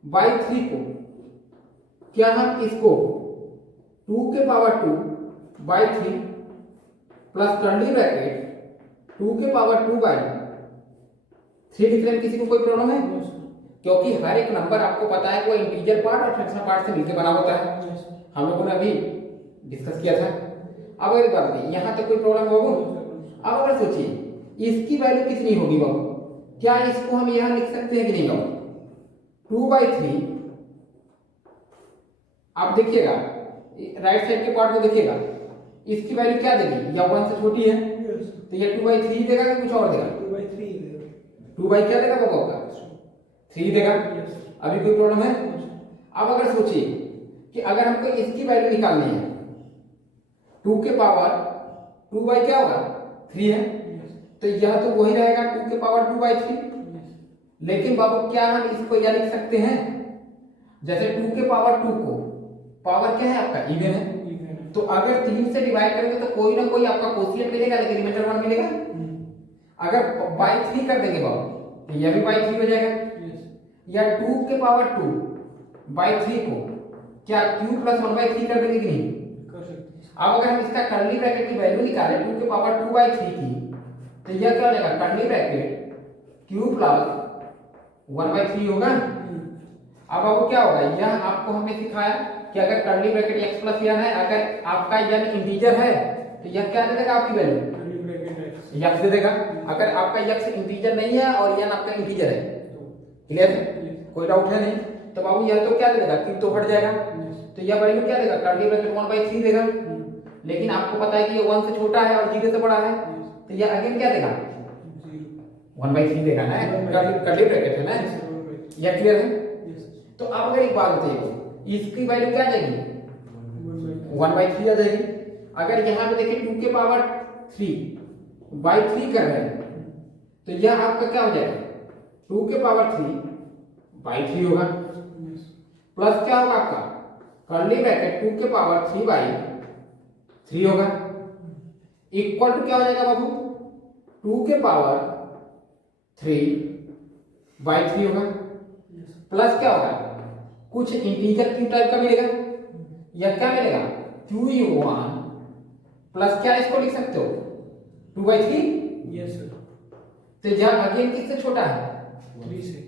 बाई 3 को क्या हम इसको 2 के पावर 2/3 प्लस कर्ली ब्रैकेट 2 के पावर 2/3 लिख रहे हैं, किसी को कोई प्रॉब्लम है? क्योंकि हर एक नंबर आपको पता है वो इंटीजर पार्ट और फ्रैक्शनल पार्ट से मिलकर बना होता है, हम लोगों ने अभी डिस्कस किया था। अब अगर बात नहीं यहां तक कोई प्रॉब्लम होगा। अब अगर सोचिए इसकी वैल्यू कितनी होगी बाबू, क्या इसको हम यहां लिख सकते हैं कि नहीं बाबू 2/3। आप देखिएगा राइट साइड के पार्ट को देखिएगा, इसकी वैल्यू क्या देगी या 1 से छोटी है तो ये 2/3 देगा कि कुछ और देगा 2 बाई क्या देगा बाबू आपका 3 देगा। अभी कोई प्रॉब्लम है? अब अगर सोचिए कि अगर हमको इसकी वैल्यू निकालनी है 2 के पावर 2 बाई क्या होगा 3 है, तो यह तो वही रहेगा 2 के पावर 2/3। लेकिन बाबू क्या हम इसको यह लिख सकते हैं जैसे 2 के पावर 2 को पावर क्या है आपका इवन है, तो अगर 3 से डिवाइड करेंगे तो कोई ना कोई आपका कोशिएंट मिलेगा लेकिन रिमाइंडर 1 मिलेगा। अगर बाई 3 कर देंगे बाबू तो यह भी बाई 3 हो जाएगा, या 2 के पावर 2/3 को क्या q प्लस 1/3 कर देंगे कि नहीं कर सकते। अब अगर हम इसका कर्ली ब्रैकेट की वैल्यू निकालें 2 के पावर 2/3 की तो यह क्या हो जाएगा कर्ली ब्रैकेट q प्लस 1/3 होगा। अब बाबू क्या होगा, यह आपको हमने सिखाया कि अगर curly bracket x plus n है, अगर आपका n इंटीजर है तो यह क्या दे देगा आपकी वैल्यू यक्स दे देगा। अगर आपका यक्स इंटीजर नहीं है और यन आपका इंटीजर है, क्लियर है, कोई डाउट है नहीं, तो बाबू यह तो क्या दे देगा, क्यूब तो हट जाएगा, तो यह वैल्यू क्या देगा, कर्ली ब्रैकेट 1/3 देगा। लेकिन आपको पता है कि ये 1 से छोटा है और 0 से बड़ा है, तो यह अगेन क्या देगा, 1/3 देगा ना, कर्ली ब्रैकेट है ना, यह क्लियर है। तो आप अगर एक बात बताइए, इसकी वैल्यू क्या आ जाएगी, 1/3 आ जाएगी। अगर यहाँ पे देखिए 2 के पावर 3/3 कर रहे हैं, तो यह आपका क्या हो जाएगा, 2 के पावर 3/3 होगा, प्लस क्या होगा आपका कर्ली ब्रैकेट 2 के पावर 3/3 होगा, इक्वल टू क्या हो जाएगा बाबू, 2 के पावर 3/3 होगा, प्लस क्या होगा, कुछ इंटीजर क्यू टाइप का मिलेगा, या क्या मिलेगा, Q1 प्लस क्या, इसको लिख सकते हो 2/3, यस सर, तो यह अगेन किससे छोटा है, 3 से,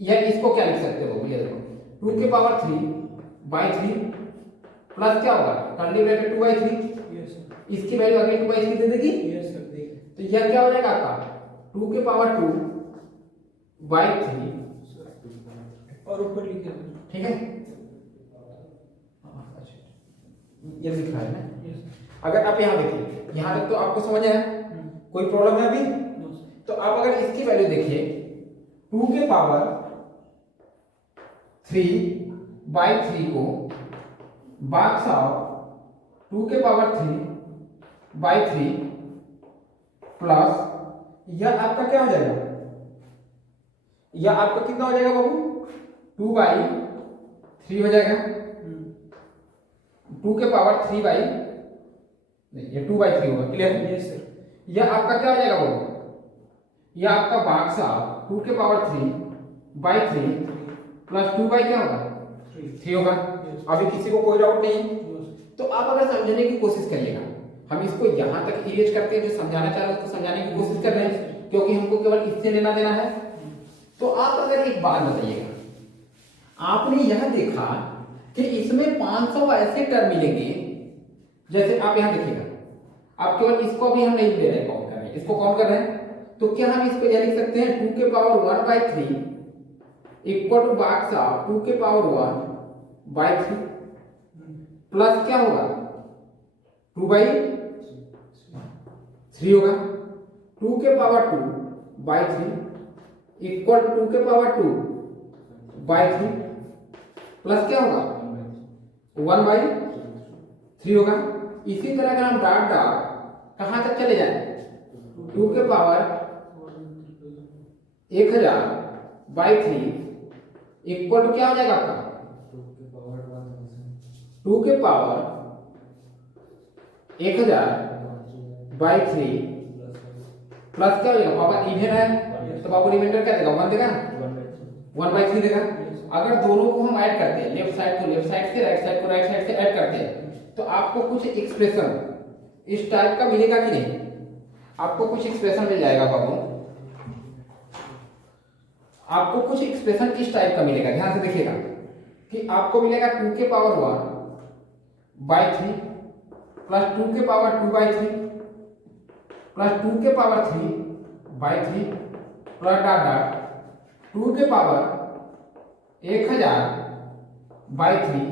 या इसको क्या लिख सकते हो, ये देखो 2 के पावर 3/3 प्लस क्या होगा कर्ली ब्रैकेट 2/3, यस सर, इसकी वैल्यू अगेन 2/3 दे देगी, यस सर, देखिए तो यह क्या हो जाएगा आपका 2 के पावर 2/3, और ऊपर लिखे सर, ठीक है, ये लिख रहा है ना। यस अगर आप यहाँ देखिए, यहाँ तक तो आपको समझ आया, कोई प्रॉब्लम है अभी, नो सर, तो आप अगर इसकी वैल्यू देखिए 2 के पावर 3/3 को बॉक्स ऑफ 2 के पावर 3/3 प्लस यह आपका क्या हो जाएगा, यह आपका कितना हो जाएगा बाबू, 2/3 हो जाएगा, 2 के पावर 3 बाई नहीं, ये 2/3 होगा, क्लियर है। यस सर, यह आपका क्या हो जाएगा बाबू, यह आपका बॉक्स ऑफ 2 के पावर 3/3 प्लस 2 बाई क्या होगा 3 होगा। अभी किसी को कोई डाउट नहीं है, तो आप अगर समझने की कोशिश करिएगा, हम इसको यहाँ तक इरेज करते हैं, जो समझाना चाह रहे हैं उसको समझाने की कोशिश कर रहे हैं, क्योंकि हमको केवल इससे लेना देना है। तो आप अगर एक बात बताइएगा, आपने यह देखा कि इसमें 500 ऐसे टर्म मिलेंगे, जैसे आप यहाँ देखिएगा, आप केवल इसको भी हम नहीं ले रहे, काउंट कर रहे हैं, इसको काउंट कर रहे हैं, तो क्या हम इसको यह लिख सकते हैं 2 के power 1/3 equal to box of 2 के पावर 1/3 प्लस क्या होगा 2/3 होगा, 2 के पावर 2/3 इक्वल टू 2 के पावर 2/3 प्लस क्या होगा 1/3 होगा। इसी तरह अगर हम डॉट डॉट कहां तक चले जाए, 2 के पावर 1000/3 इक्वल टू क्या हो जाएगा आपका 2 के पावर 1000/3 प्लस क्या हो जाएगा, पावर इवन है तो बाबू रिमाइंडर क्या देगा, 1 देगा, 1/3 देगा। अगर दोनों को हम ऐड करते हैं, लेफ्ट साइड को लेफ्ट साइड से, राइट साइड को राइट साइड से ऐड करते हैं, तो आपको कुछ एक्सप्रेशन इस टाइप का मिलेगा कि नहीं, आपको कुछ एक्सप्रेशन मिल जाएगा बाबू, आपको कुछ एक्सप्रेशन इस टाइप का मिलेगा, ध्यान से देखिएगा कि आपको मिलेगा 2 के पावर 1/3 प्लस 2 के पावर 2/3 प्लस 2 के पावर 3/3 प्लस डॉट डॉट 2 के पावर 1000/3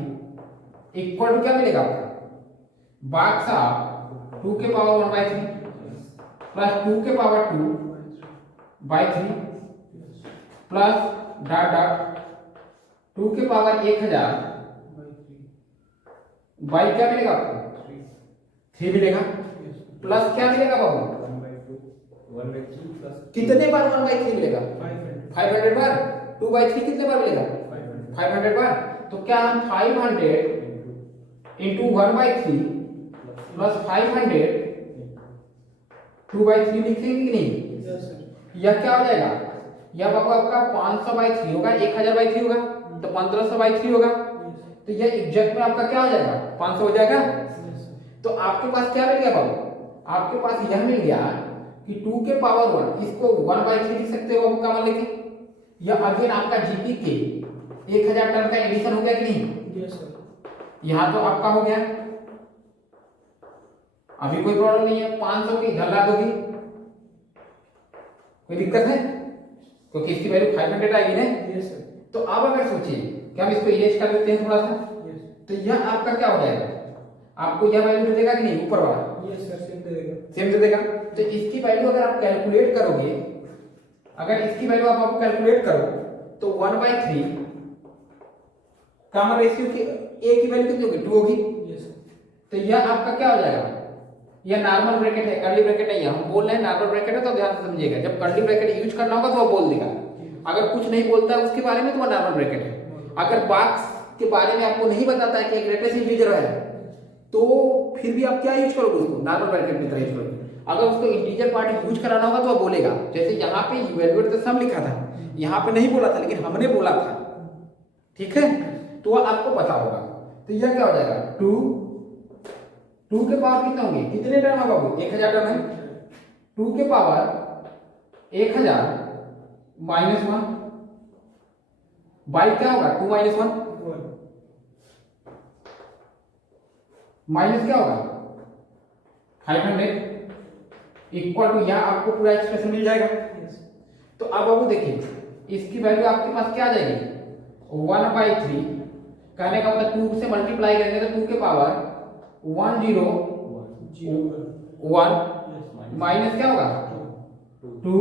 इक्वल टू क्या मिलेगा आपका, बॉक्स ऑफ 2 के पावर 1/3 प्लस 2 के पावर 2/3 प्लस डॉट डॉट 2 के पावर 1000 बाई क्या मिलेगा आपको 3 मिलेगा, प्लस क्या मिलेगा बाबू, कितने बार 1/3 मिलेगा, 500 बार, 2/3 कितने बार मिलेगा, 500 बार। तो क्या हम 500 इंटू 1/3 प्लस 500 2/3 लिखेंगे कि नहीं, यह क्या हो जाएगा, यह बाबू आपका 500/3 होगा, 1000/3 होगा, तो 1500/3 होगा, तो यह एग्जैक्ट में आपका क्या हो जाएगा 500 हो जाएगा। तो आपके पास क्या मिल गया बाबू, आपके पास यह मिल गया कि 2 के पावर 1 इसको 1/3 लिख सकते हो बाबू, का मान लेके, यह अगेन आपका जीपी के 1000 टर्म का एडिशन हो गया कि नहीं, यस सर, यहां तो आपका हो गया, अभी कोई प्रॉब्लम नहीं है, 500 की इधर ला दोगी, कोई दिक्कत है? क्योंकि इसकी वैल्यू 500 आएगी ना। Yes sir. तो अब अगर सोचिए कि हम इसको इरेज कर देते हैं थोड़ा सा, यस तो यह आपका क्या हो जाएगा, आपको यह वैल्यू दे देगा कि नहीं, ऊपर वाला यस सर, सेम दे देगा। सेम दे देगा। तो इसकी वैल्यू अगर आप कैलकुलेट करोगे, अगर इसकी वैल्यू आप कैलकुलेट करो तो 1/3 कॉमन रेशियो की ए की वैल्यू कितनी होगी, 2 होगी। यस तो यह आपका क्या हो जाएगा, यह नॉर्मल ब्रैकेट है, कर्ली ब्रैकेट नहीं है, हम बोल रहे हैं नॉर्मल ब्रैकेट है, तो ध्यान से समझिएगा, जब कर्ली ब्रैकेट यूज करना होगा तो वो बोल देगा, अगर कुछ नहीं बोलता है उसके बारे में तो वो नॉर्मल ब्रैकेट है। अगर बॉक्स के बारे में आपको नहीं बताता है कि एक ग्रेटेस्ट इंटीजर है, तो फिर भी आप क्या यूज करोगे, उसको नॉर्मल ब्रैकेट की तरह यूज करोगे। अगर उसको इंटीजर पार्ट यूज कराना होगा तो वो बोलेगा, जैसे यहाँ पे इवैल्यूएट द सम लिखा था, यहाँ पे नहीं बोला था लेकिन हमने बोला था, ठीक है, तो वह आपको पता होगा। तो यह क्या हो जाएगा, 2 के पावर कितने होंगे, कितने टर्म है बाबू, 1000 टर्म है। 2 के पावर 1000 -1 बाई क्या होगा, 2 - 1 माइनस क्या होगा 500 इक्वल टू, यह आपको पूरा एक्सप्रेशन मिल जाएगा। तो अब बाबू देखिए इसकी वैल्यू आपके पास क्या आ जाएगी, 1/3, कहने का मतलब 2 से मल्टीप्लाई करेंगे तो 2 के पावर 1 माइनस क्या होगा 2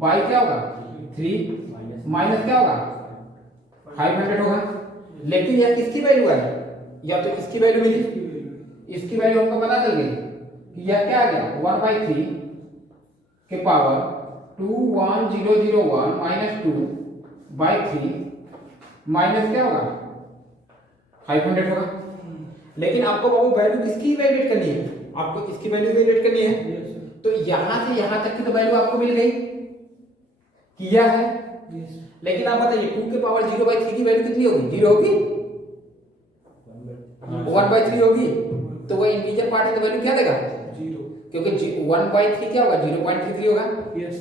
बाई क्या होगा 3 माइनस क्या होगा 500 होगा। लेकिन यह किसकी वैल्यू है, या तो इसकी वैल्यू मिली, इसकी वैल्यू हमको पता चल गई कि यह क्या आ गया 1/3 के पावर 21001 -2/3 माइनस क्या होगा 500 होगा। लेकिन आपको बाबू वैल्यू किसकी इवैल्यूएट करनी है, आपको इसकी वैल्यू इवैल्यूएट करनी है। तो यहां से यहां तक की तो वैल्यू आपको मिल गई कि यह है। लेकिन आप बताइए 2 के पावर 0/3 की वैल्यू कितनी होगी, 0 होगी, 1/3 होगी, तो वह इंटीजर पार्ट है तो वैल्यू क्या देगा 0, क्योंकि 1/3 क्या होगा 0.33 होगा।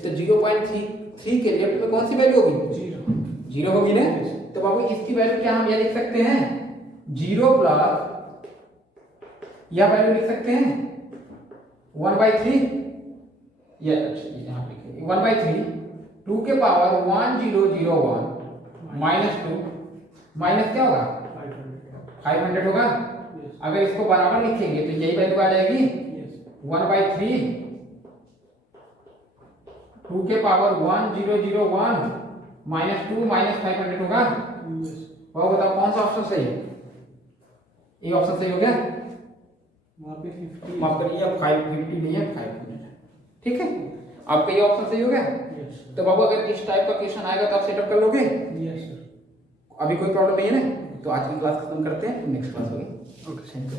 तो 0.33 के लेफ्ट में कौन सी वैल्यू होगी 0 होगी ना। तो बाबू इसकी वैल्यू क्या हम यह लिख सकते हैं 0 प्लस यह वैल्यू लिख सकते हैं 1/3, या यहाँ पे 1/3 2 के पावर 1001 -2 माइनस क्या होगा 500 होगा। अगर इसको बराबर लिखेंगे तो यही वैल्यू आ जाएगी 1/3 2 के पावर 1001 -2 -500 होगा। और बताओ कौन सा ऑप्शन सही है, ये ऑप्शन सही हो गया, वहाँ पे 50 माफ करिए 550 नहीं है 500, ठीक है, आपका ये ऑप्शन सही हो गया। तो बाबू अगर इस टाइप का क्वेश्चन आएगा तो आप सेटअप कर लोगे, यस सर। अभी कोई प्रॉब्लम नहीं है ना। तो आज की क्लास खत्म करते हैं, नेक्स्ट क्लास होगी। Okay, thank you.